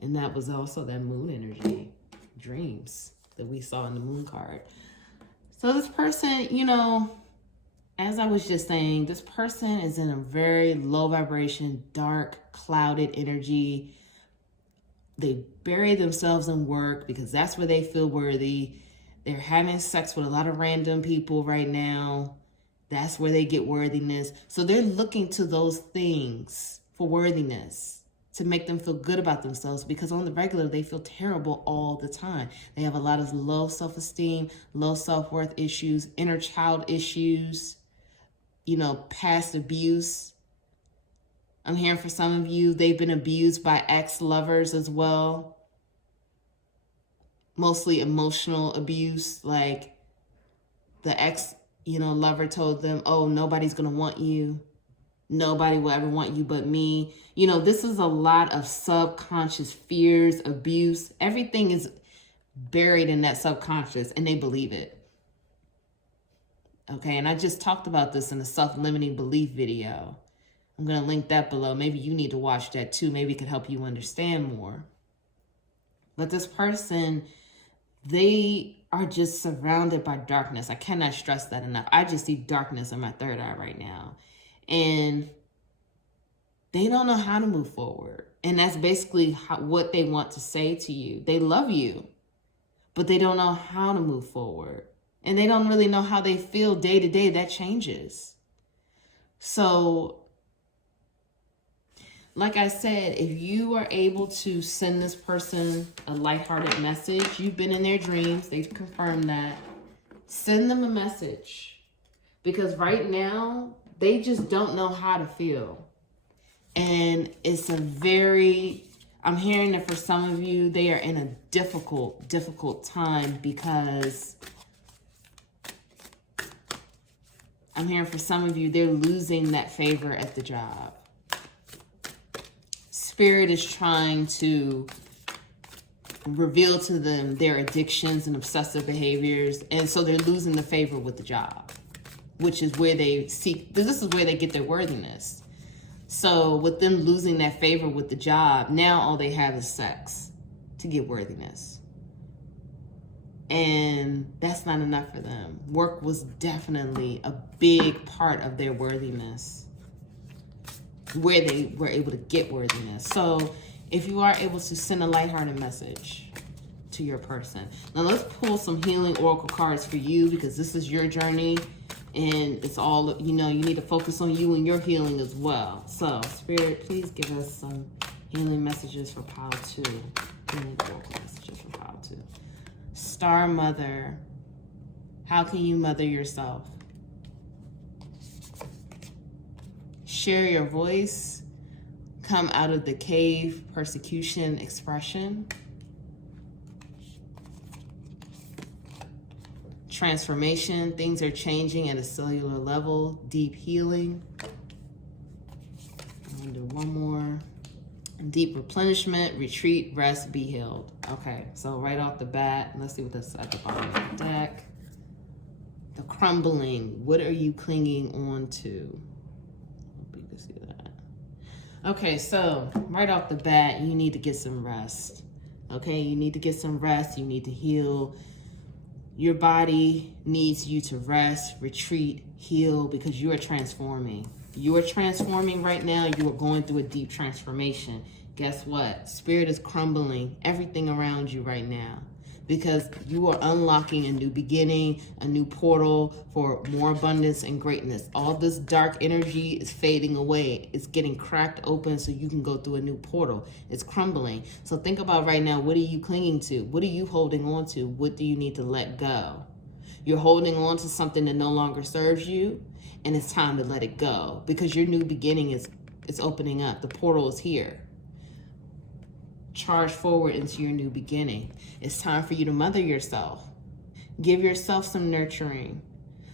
And that was also that moon energy, dreams, that we saw in the moon card. So this person, you know, as I was just saying, this person is in a very low vibration, dark, clouded energy. They bury themselves in work because that's where they feel worthy. They're having sex with a lot of random people right now. That's where they get worthiness. So they're looking to those things for worthiness to make them feel good about themselves, because on the regular, they feel terrible all the time. They have a lot of low self-esteem, low self-worth issues, inner child issues, you know, past abuse. I'm hearing for some of you, they've been abused by ex-lovers as well. Mostly emotional abuse, like the ex, lover told them, oh, nobody's going to want you. Nobody will ever want you but me. This is a lot of subconscious fears, abuse. Everything is buried in that subconscious, and they believe it. Okay, and I just talked about this in the self-limiting belief video. I'm going to link that below. Maybe you need to watch that too. Maybe it could help you understand more. But this person, they are just surrounded by darkness. I cannot stress that enough. I just see darkness in my third eye right now. And they don't know how to move forward. And that's basically what they want to say to you. They love you, but they don't know how to move forward. And they don't really know how they feel day to day. That changes. So, like I said, if you are able to send this person a lighthearted message, you've been in their dreams, they've confirmed that, send them a message. Because right now, they just don't know how to feel. And it's I'm hearing that for some of you, they are in a difficult time, because I'm hearing for some of you, they're losing that favor at the job. Spirit is trying to reveal to them their addictions and obsessive behaviors. And so they're losing the favor with the job, which is where they seek, this is where they get their worthiness. So with them losing that favor with the job, now all they have is sex to get worthiness. And that's not enough for them. Work was definitely a big part of their worthiness, where they were able to get worthiness. So if you are able to send a lighthearted message to your person. Now let's pull some healing oracle cards for you, because this is your journey. And it's all, you need to focus on you and your healing as well. So, Spirit, please give us some healing messages for Pile 2. Healing oracle messages for Pile 2. Star Mother, how can you mother yourself? Share your voice. Come out of the cave, persecution, expression. Transformation, things are changing at a cellular level, deep healing. I'm gonna do one more. Deep replenishment, retreat, rest, be healed. Okay, so right off the bat, let's see what this is at the bottom of the deck. The crumbling, what are you clinging on to? Hope you can see that. Okay, so right off the bat, you need to get some rest. Okay, you need to get some rest, you need to heal. Your body needs you to rest, retreat, heal, because you are transforming. You are transforming right now. You are going through a deep transformation. Guess what? Spirit is crumbling everything around you right now, because you are unlocking a new beginning, a new portal for more abundance and greatness. All this dark energy is fading away. It's getting cracked open so you can go through a new portal. It's crumbling. So think about right now, what are you clinging to? What are you holding on to? What do you need to let go? You're holding on to something that no longer serves you, and it's time to let it go, because your new beginning is opening up. The portal is here. Charge forward into your new beginning. It's time for you to mother yourself. Give yourself some nurturing.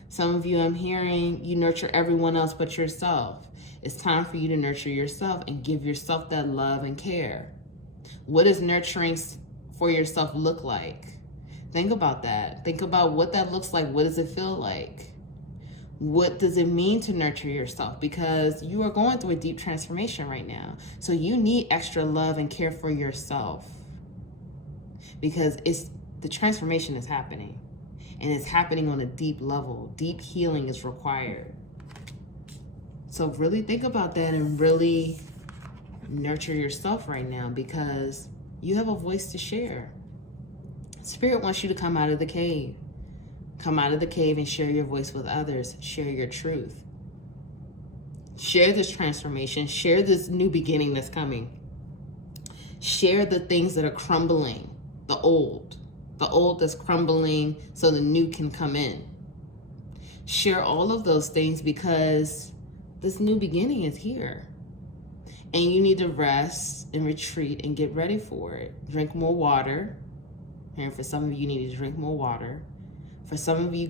Some of you, I'm hearing, you nurture everyone else but yourself. It's time for you to nurture yourself and give yourself that love and care. What does nurturing for yourself look like? Think about that. Think about what that looks like. What does it feel like? What does it mean to nurture yourself? Because you are going through a deep transformation right now. So you need extra love and care for yourself, because the transformation is happening, and it's happening on a deep level. Deep healing is required. So really think about that and really nurture yourself right now, because you have a voice to share. Spirit wants you to come out of the cave. Come out of the cave and share your voice with others. Share your truth. Share this transformation. Share this new beginning that's coming. Share the things that are crumbling, the old that's crumbling so the new can come in. Share all of those things, because this new beginning is here. And you need to rest and retreat and get ready for it. Drink more water. And for some of you, you need to drink more water. For some of you,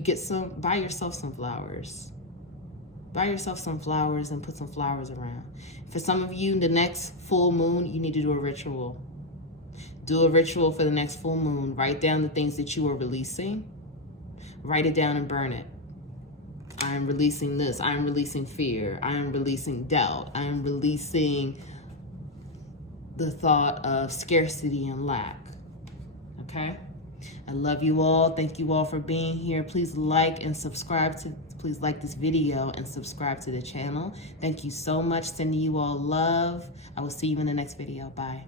buy yourself some flowers. Buy yourself some flowers and put some flowers around. For some of you, the next full moon, you need to do a ritual. Do a ritual for the next full moon. Write down the things that you are releasing. Write it down and burn it. I am releasing this. I am releasing fear. I am releasing doubt. I am releasing the thought of scarcity and lack. Okay? I love you all. Thank you all for being here. Please like and subscribe to, please like this video and subscribe to the channel. Thank you so much. Sending you all love. I will see you in the next video. Bye.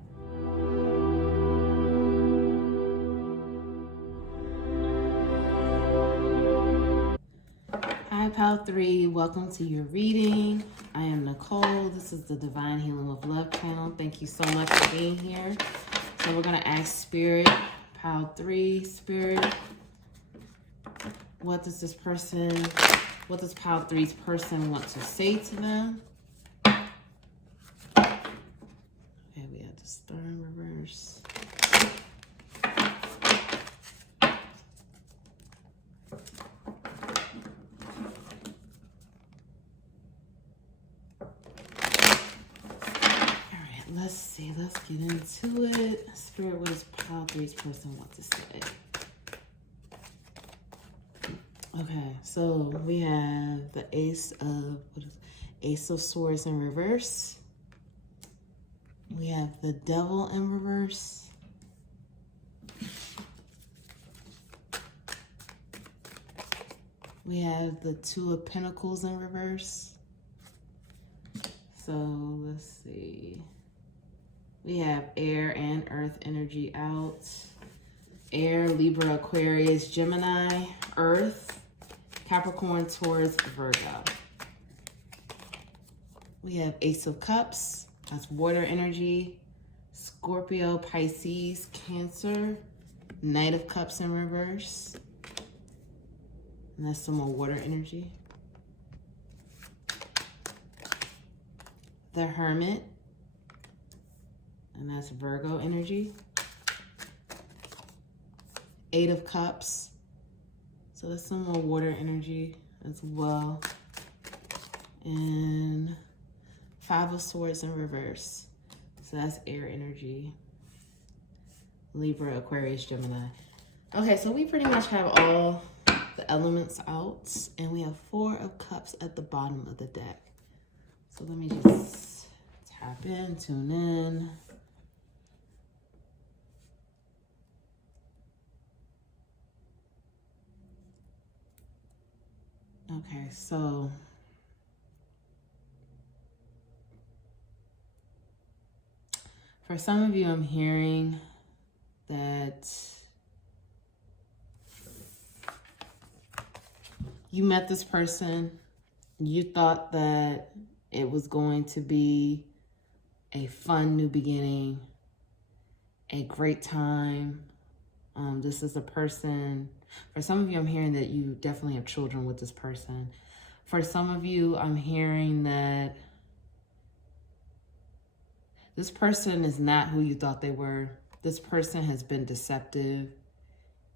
Hi, Pal 3. Welcome to your reading. I am Nicole. This is the Divine Healing with Love channel. Thank you so much for being here. So we're going to ask Spirit, Pal 3, Spirit, what does Pal 3's person want to say to them? Okay, we have the Star in reverse. Let's see, let's get into it. Spirit, what does Pal 3's person want to say? Okay, so we have the Ace of Swords in reverse. We have the Devil in reverse. We have the Two of Pentacles in reverse. So let's see. We have air and earth energy out. Air, Libra, Aquarius, Gemini, Earth, Capricorn, Taurus, Virgo. We have Ace of Cups, that's water energy. Scorpio, Pisces, Cancer, Knight of Cups in reverse. And that's some more water energy. The Hermit, and that's Virgo energy. Eight of Cups. So that's some more water energy as well. And Five of Swords in reverse. So that's air energy. Libra, Aquarius, Gemini. Okay, so we pretty much have all the elements out. And we have Four of Cups at the bottom of the deck. So let me just tap in, tune in. Okay, so for some of you, I'm hearing that you met this person, you thought that it was going to be a fun new beginning, a great time. This is a person. For some of you, I'm hearing that you definitely have children with this person. For some of you, I'm hearing that this person is not who you thought they were. This person has been deceptive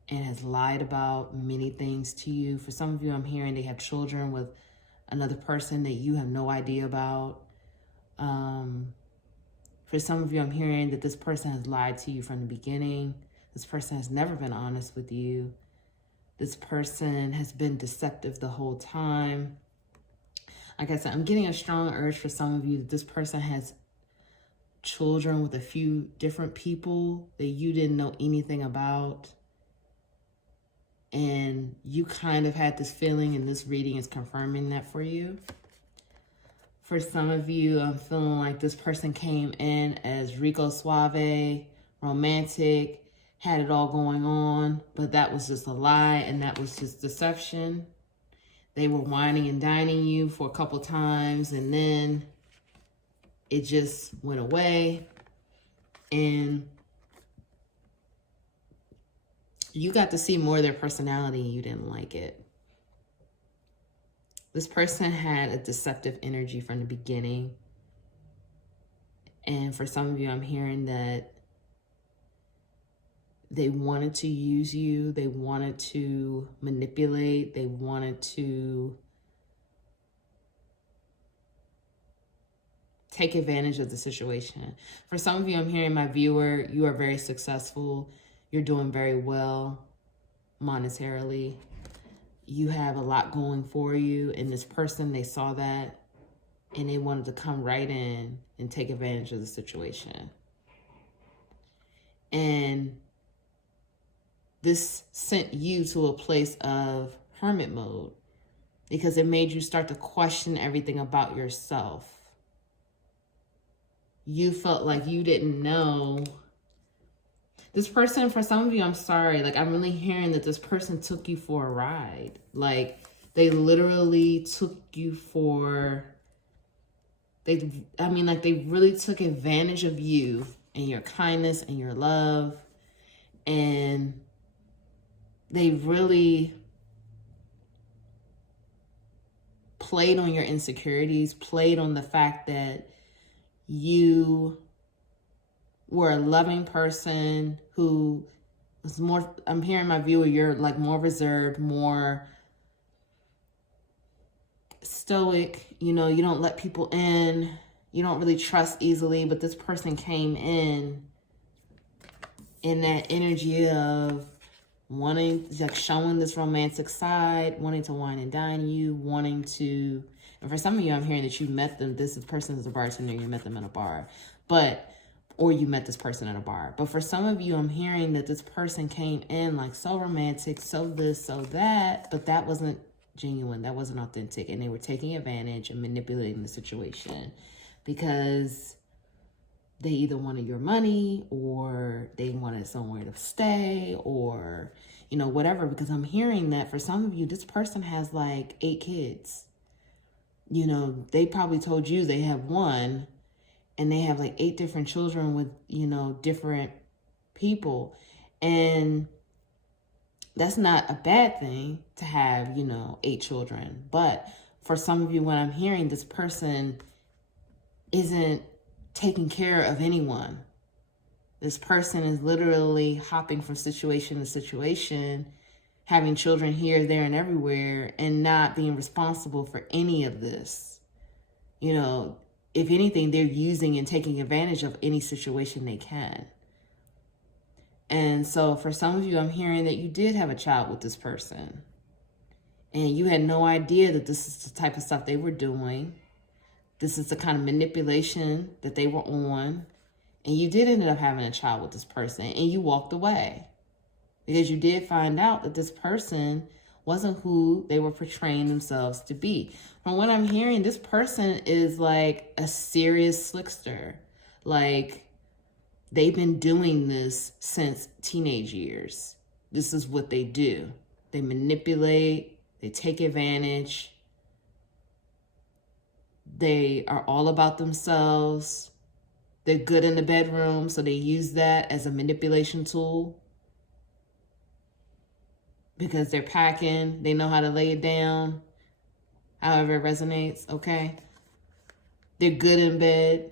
and has lied about many things to you. For some of you, I'm hearing they have children with another person that you have no idea about. For some of you, I'm hearing that this person has lied to you from the beginning. This person has never been honest with you. This person has been deceptive the whole time. Like I said, I'm getting a strong urge for some of you that this person has children with a few different people that you didn't know anything about. And you kind of had this feeling, and this reading is confirming that for you. For some of you, I'm feeling like this person came in as Rico Suave, romantic, had it all going on, but that was just a lie, and that was just deception. They were whining and dining you for a couple times, and then it just went away, and you got to see more of their personality, and you didn't like it. This person had a deceptive energy from the beginning. And for some of you, I'm hearing that they wanted to use you. They wanted to manipulate. They wanted to take advantage of the situation. For some of you, I'm hearing, my viewer, you are very successful. You're doing very well monetarily. You have a lot going for you. And this person, they saw that and they wanted to come right in and take advantage of the situation. And this sent you to a place of hermit mode because it made you start to question everything about yourself. You felt like you didn't know. This person, for some of you, I'm sorry, like I'm really hearing that this person took you for a ride. Like they literally took you for, they really took advantage of you and your kindness and your love. And they really played on your insecurities, played on the fact that you were a loving person who was more, I'm hearing my viewer, you're like more reserved, more stoic, you know, you don't let people in, you don't really trust easily, but this person came in that energy of wanting, like showing this romantic side, wanting to wine and dine you, wanting to, and for some of you, I'm hearing that you met them, this person is a bartender, you met them in a bar, or you met this person at a bar. But for some of you, I'm hearing that this person came in like so romantic, so this, so that, but that wasn't genuine, that wasn't authentic, and they were taking advantage and manipulating the situation because they either wanted your money or they wanted somewhere to stay or, you know, whatever. Because I'm hearing that for some of you, this person has like 8 kids. You know, they probably told you they have one and they have like 8 different children with, you know, different people. And that's not a bad thing to have, you know, 8 children. But for some of you, what I'm hearing, this person isn't taking care of anyone. This person is literally hopping from situation to situation, having children here, there, and everywhere, and not being responsible for any of this. You know, if anything, they're using and taking advantage of any situation they can. And so for some of you, I'm hearing that you did have a child with this person. And you had no idea that this is the type of stuff they were doing. This is the kind of manipulation that they were on. And you did end up having a child with this person. And you walked away. Because you did find out that this person wasn't who they were portraying themselves to be. From what I'm hearing, this person is like a serious slickster. Like, they've been doing this since teenage years. This is what they do. They manipulate, they take advantage. They are all about themselves. They're good in the bedroom, so they use that as a manipulation tool. Because they're packing, they know how to lay it down, however it resonates, okay? They're good in bed,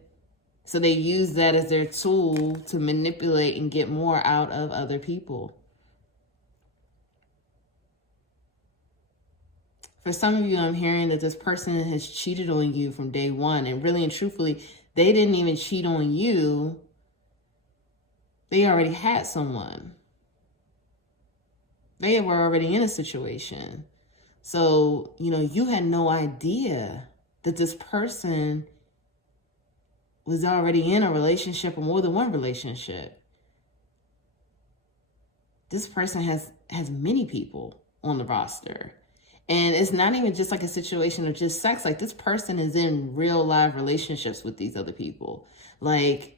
so they use that as their tool to manipulate and get more out of other people. For some of you, I'm hearing that this person has cheated on you from day one, and really and truthfully, they didn't even cheat on you. They already had someone. They were already in a situation. So, you know, you had no idea that this person was already in a relationship or more than one relationship. This person has many people on the roster. And it's not even just like a situation of just sex. Like, this person is in real live relationships with these other people. Like,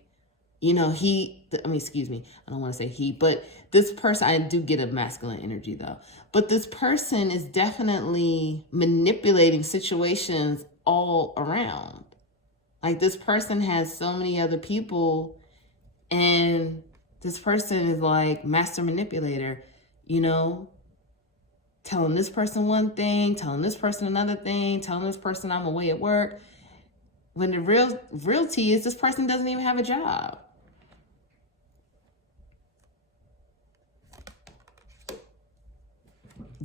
you know, I don't want to say he, but this person, I do get a masculine energy though. But this person is definitely manipulating situations all around. Like, this person has so many other people, and this person is like master manipulator, you know, telling this person one thing, telling this person another thing, telling this person I'm away at work. When the reality is this person doesn't even have a job.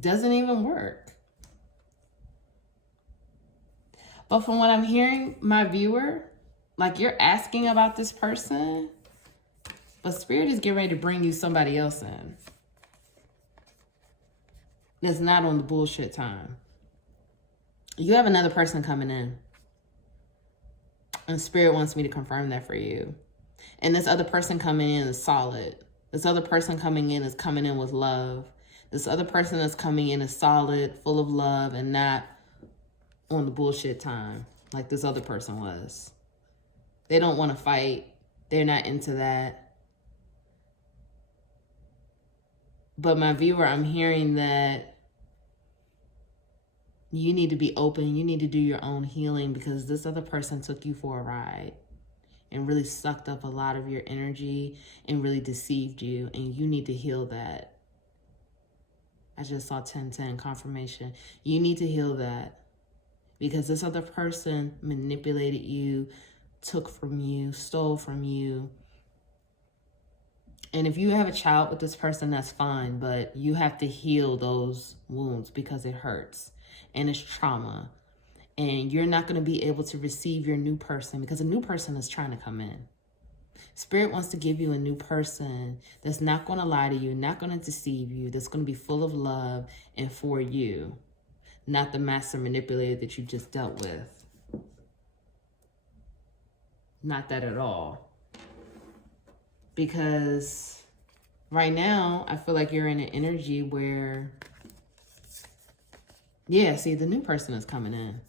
Doesn't even work. But from what I'm hearing, my viewer, like you're asking about this person, but Spirit is getting ready to bring you somebody else in. That's not on the bullshit time. You have another person coming in. And Spirit wants me to confirm that for you. And this other person coming in is solid. This other person coming in is coming in with love. This other person that's coming in is solid, full of love, and not on the bullshit time like this other person was. They don't want to fight. They're not into that. But my viewer, I'm hearing that you need to be open. You need to do your own healing because this other person took you for a ride and really sucked up a lot of your energy and really deceived you. And you need to heal that. I just saw 1010 confirmation. You need to heal that because this other person manipulated you, took from you, stole from you. And if you have a child with this person, that's fine, but you have to heal those wounds because it hurts and it's trauma. And you're not going to be able to receive your new person because a new person is trying to come in. Spirit wants to give you a new person that's not going to lie to you, not going to deceive you, that's going to be full of love and for you, not the master manipulator that you just dealt with. Not that at all. Because right now, I feel like you're in an energy where, yeah, see, the new person is coming in.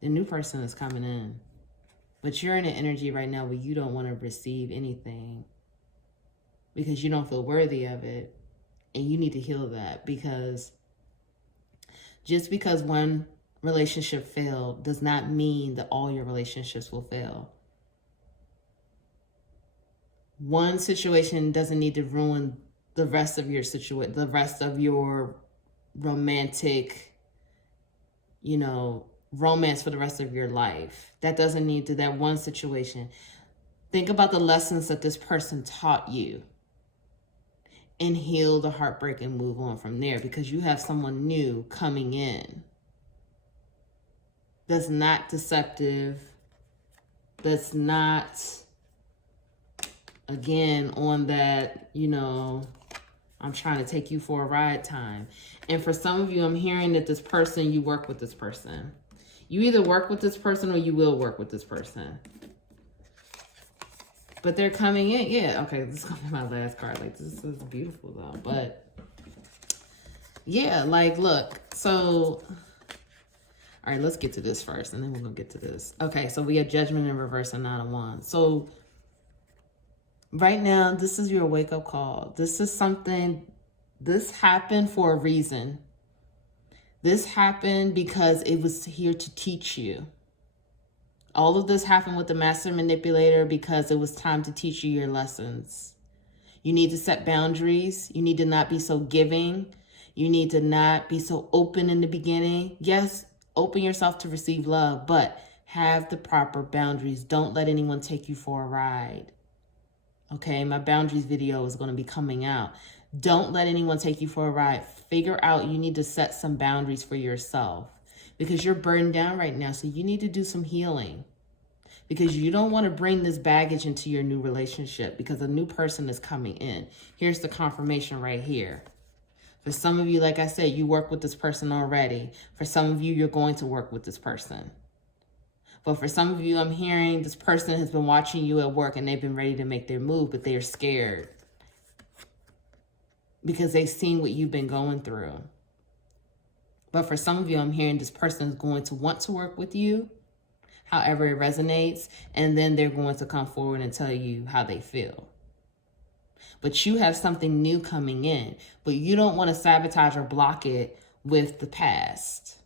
The new person is coming in. But you're in an energy right now where you don't want to receive anything because you don't feel worthy of it. And you need to heal that because just because one relationship failed does not mean that all your relationships will fail. One situation doesn't need to ruin the rest of your situation, the rest of your romantic, romance for the rest of your life. That doesn't need to, that one situation. Think about the lessons that this person taught you and heal the heartbreak and move on from there because you have someone new coming in that's not deceptive, that's not, again, on that, I'm trying to take you for a ride time. And for some of you, I'm hearing that this person, you work with this person. You either work with this person or you will work with this person. But they're coming in. Yeah, okay, this is going to be my last card. Like, this is beautiful, though. But, yeah, like, look. So, all right, let's get to this first, and then we're going to get to this. Okay, so we have Judgment in reverse and Nine of Wands. So, right now, this is your wake-up call. This is something, this happened for a reason. This happened because it was here to teach you. All of this happened with the master manipulator because it was time to teach you your lessons. You need to set boundaries. You need to not be so giving. You need to not be so open in the beginning. Yes, open yourself to receive love, but have the proper boundaries. Don't let anyone take you for a ride. Okay, my boundaries video is going to be coming out. Don't let anyone take you for a ride. Figure out you need to set some boundaries for yourself because you're burdened down right now. So you need to do some healing because you don't want to bring this baggage into your new relationship because a new person is coming in. Here's the confirmation right here. For some of you, like I said, you work with this person already. For some of you, you're going to work with this person. But for some of you, I'm hearing this person has been watching you at work and they've been ready to make their move, but they're scared because they've seen what you've been going through. But for some of you, I'm hearing this person is going to want to work with you, however it resonates, and then they're going to come forward and tell you how they feel. But you have something new coming in, but you don't want to sabotage or block it with the past.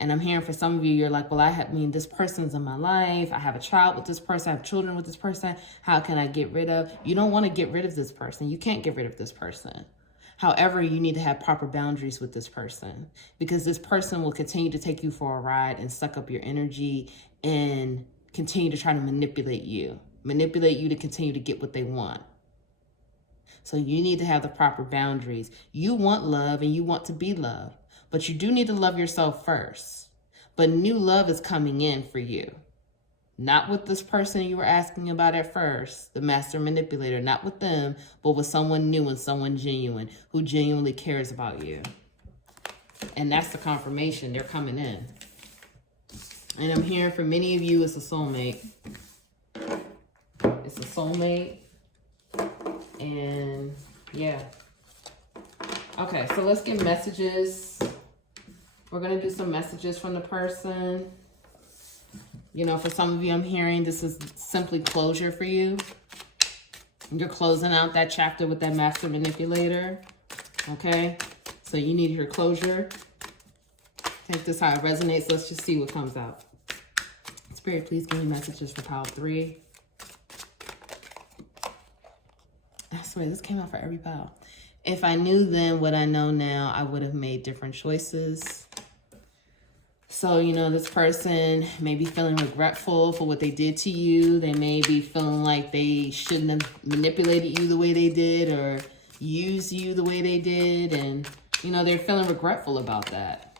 And I'm hearing for some of you, you're like, well, this person's in my life. I have a child with this person. I have children with this person. How can I get rid of? You don't want to get rid of this person. You can't get rid of this person. However, you need to have proper boundaries with this person, because this person will continue to take you for a ride and suck up your energy and continue to try to manipulate you to continue to get what they want. So you need to have the proper boundaries. You want love and you want to be loved, but you do need to love yourself first. But new love is coming in for you. Not with this person you were asking about at first, the master manipulator, not with them, but with someone new and someone genuine who genuinely cares about you. And that's the confirmation. They're coming in. And I'm hearing for many of you, it's a soulmate. It's a soulmate. And yeah. Okay, so let's get messages. We're going to do some messages from the person. You know, for some of you, I'm hearing this is simply closure for you. You're closing out that chapter with that master manipulator. Okay? So you need your closure. Take this how it resonates. Let's just see what comes out. Spirit, please give me messages for pile 3. I swear, this came out for every pile. If I knew then what I know now, I would have made different choices. So, you know, this person may be feeling regretful for what they did to you. They may be feeling like they shouldn't have manipulated you the way they did or used you the way they did. And, you know, they're feeling regretful about that.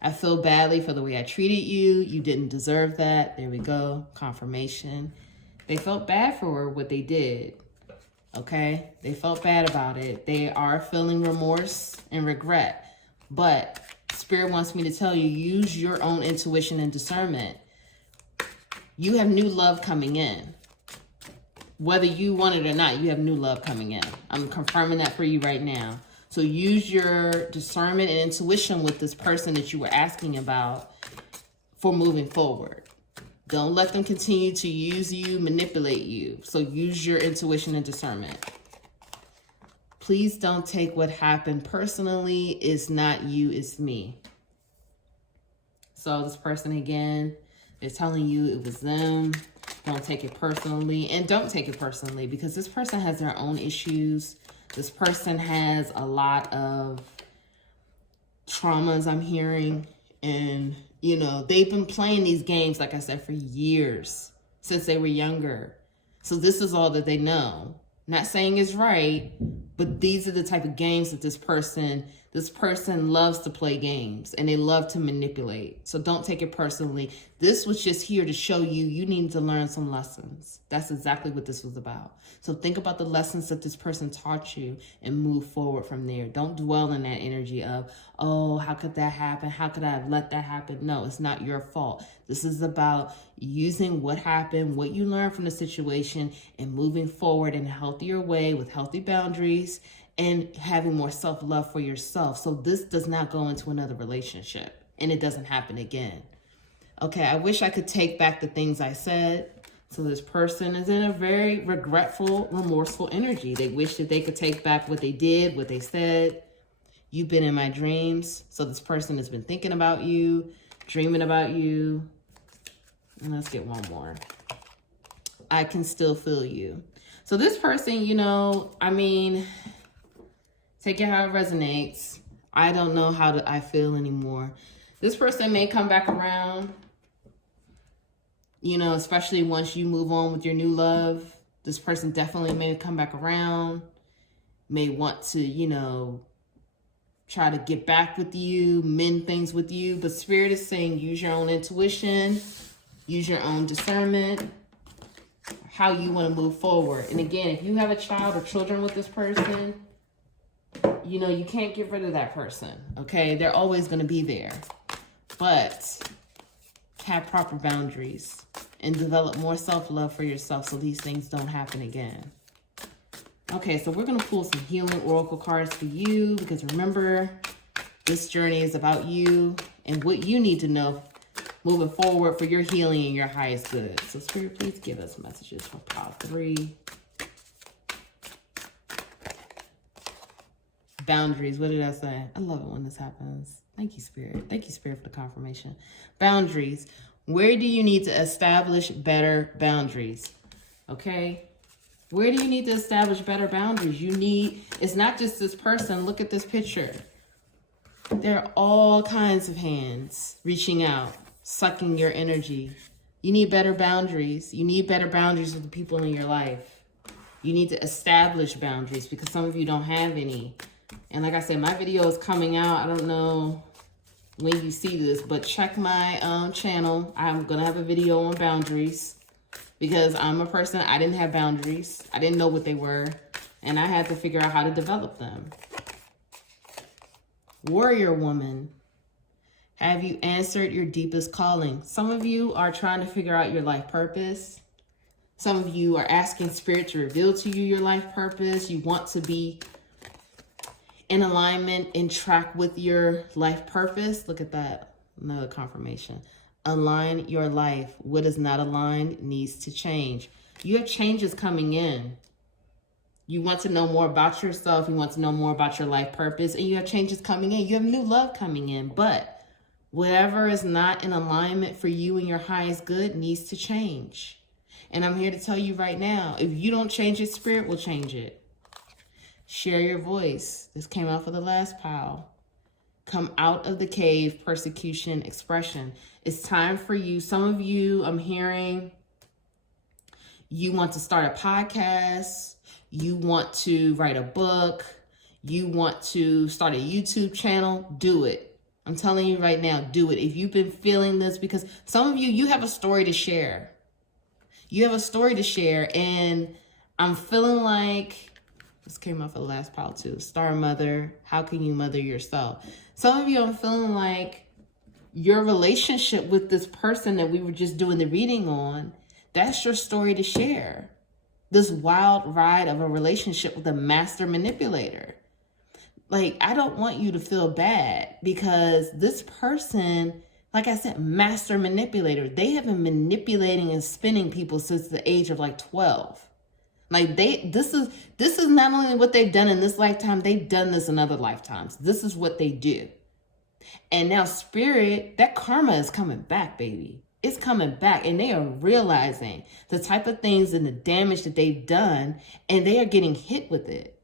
I feel badly for the way I treated you. You didn't deserve that. There we go. Confirmation. They felt bad for what they did. Okay? They felt bad about it. They are feeling remorse and regret. But Spirit wants me to tell you, use your own intuition and discernment. You have new love coming in. Whether you want it or not, you have new love coming in. I'm confirming that for you right now. So use your discernment and intuition with this person that you were asking about for moving forward. Don't let them continue to use you, manipulate you. So use your intuition and discernment. Please don't take what happened personally. It's not you, it's me. So this person again, they're telling you it was them. Don't take it personally. And don't take it personally, because this person has their own issues. This person has a lot of traumas, I'm hearing. And, you know, they've been playing these games, like I said, for years, since they were younger. So this is all that they know. Not saying it's right, but these are the type of games that this person loves to play games, and they love to manipulate. So don't take it personally. This was just here to show you need to learn some lessons. That's exactly what this was about. So think about the lessons that this person taught you and move forward from there. Don't dwell in that energy of, oh, how could that happen? How could I have let that happen? No, it's not your fault. This is about using what happened, what you learned from the situation, and moving forward in a healthier way with healthy boundaries and having more self-love for yourself. So this does not go into another relationship, and it doesn't happen again. Okay, I wish I could take back the things I said. So this person is in a very regretful, remorseful energy. They wish that they could take back what they did, what they said. You've been in my dreams. So this person has been thinking about you, dreaming about you. And let's get one more. I can still feel you. So this person, you know, I mean, take it how it resonates. I don't know how I feel anymore. This person may come back around, you know, especially once you move on with your new love. This person definitely may come back around, may want to, you know, try to get back with you, mend things with you. But Spirit is saying use your own intuition, use your own discernment, how you want to move forward. And again, if you have a child or children with this person, you know, you can't get rid of that person, okay? They're always going to be there. But have proper boundaries and develop more self-love for yourself so these things don't happen again. Okay, so we're going to pull some healing oracle cards for you, because remember, this journey is about you and what you need to know moving forward for your healing and your highest good. So Spirit, please give us messages for pile 3. Boundaries. What did I say? I love it when this happens. Thank you, Spirit. Thank you, Spirit, for the confirmation. Boundaries. Where do you need to establish better boundaries? Okay. Where do you need to establish better boundaries? It's not just this person. Look at this picture. There are all kinds of hands reaching out, sucking your energy. You need better boundaries. You need better boundaries with the people in your life. You need to establish boundaries because some of you don't have any. And like I said, my video is coming out. I don't know when you see this, but check my channel. I'm going to have a video on boundaries because I'm a person, I didn't have boundaries. I didn't know what they were, and I had to figure out how to develop them. Warrior woman, have you answered your deepest calling? Some of you are trying to figure out your life purpose. Some of you are asking Spirit to reveal to you your life purpose. You want to be in alignment, in track with your life purpose. Look at that, another confirmation. Align your life. What is not aligned needs to change. You have changes coming in. You want to know more about yourself. You want to know more about your life purpose. And you have changes coming in. You have new love coming in. But whatever is not in alignment for you and your highest good needs to change. And I'm here to tell you right now, if you don't change it, Spirit will change it. Share your voice. This came out for the last pile. Come out of the cave, persecution, expression. It's time for you. Some of you, I'm hearing, you want to start a podcast. You want to write a book. You want to start a YouTube channel. Do it. I'm telling you right now, do it. If you've been feeling this, because some of you, you have a story to share. You have a story to share. And I'm feeling like, this came off of the last pile too. Star mother, how can you mother yourself? Some of you, I'm feeling like your relationship with this person that we were just doing the reading on, that's your story to share. This wild ride of a relationship with a master manipulator. Like, I don't want you to feel bad because this person, like I said, master manipulator, they have been manipulating and spinning people since the age of like 12. Like this is not only what they've done in this lifetime, they've done this in other lifetimes. This is what they do. And now Spirit, that karma is coming back, baby. It's coming back, and they are realizing the type of things and the damage that they've done, and they are getting hit with it.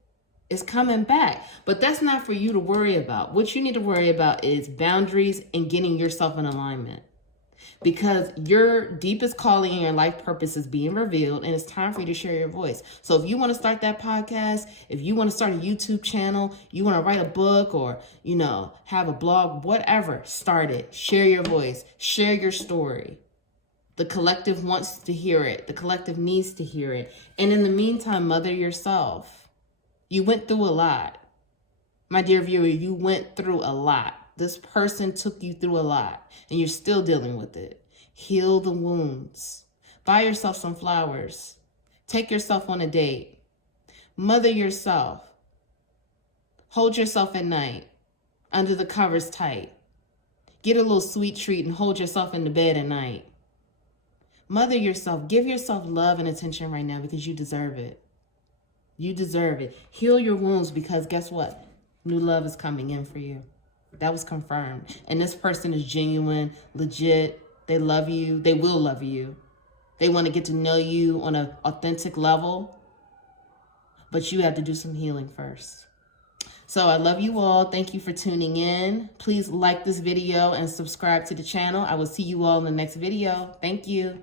It's coming back, but that's not for you to worry about. What you need to worry about is boundaries and getting yourself in alignment, because your deepest calling and your life purpose is being revealed, and it's time for you to share your voice. So if you want to start that podcast, if you want to start a YouTube channel, you want to write a book or, have a blog, whatever, start it. Share your voice. Share your story. The collective wants to hear it. The collective needs to hear it. And in the meantime, mother yourself. You went through a lot. My dear viewer, you went through a lot. This person took you through a lot, and you're still dealing with it. Heal the wounds. Buy yourself some flowers. Take yourself on a date. Mother yourself. Hold yourself at night, under the covers tight. Get a little sweet treat and hold yourself in the bed at night. Mother yourself. Give yourself love and attention right now because you deserve it. You deserve it. Heal your wounds because guess what? New love is coming in for you. That was confirmed. And this person is genuine, legit. They love you. They will love you. They want to get to know you on an authentic level. But you have to do some healing first. So I love you all. Thank you for tuning in. Please like this video and subscribe to the channel. I will see you all in the next video. Thank you.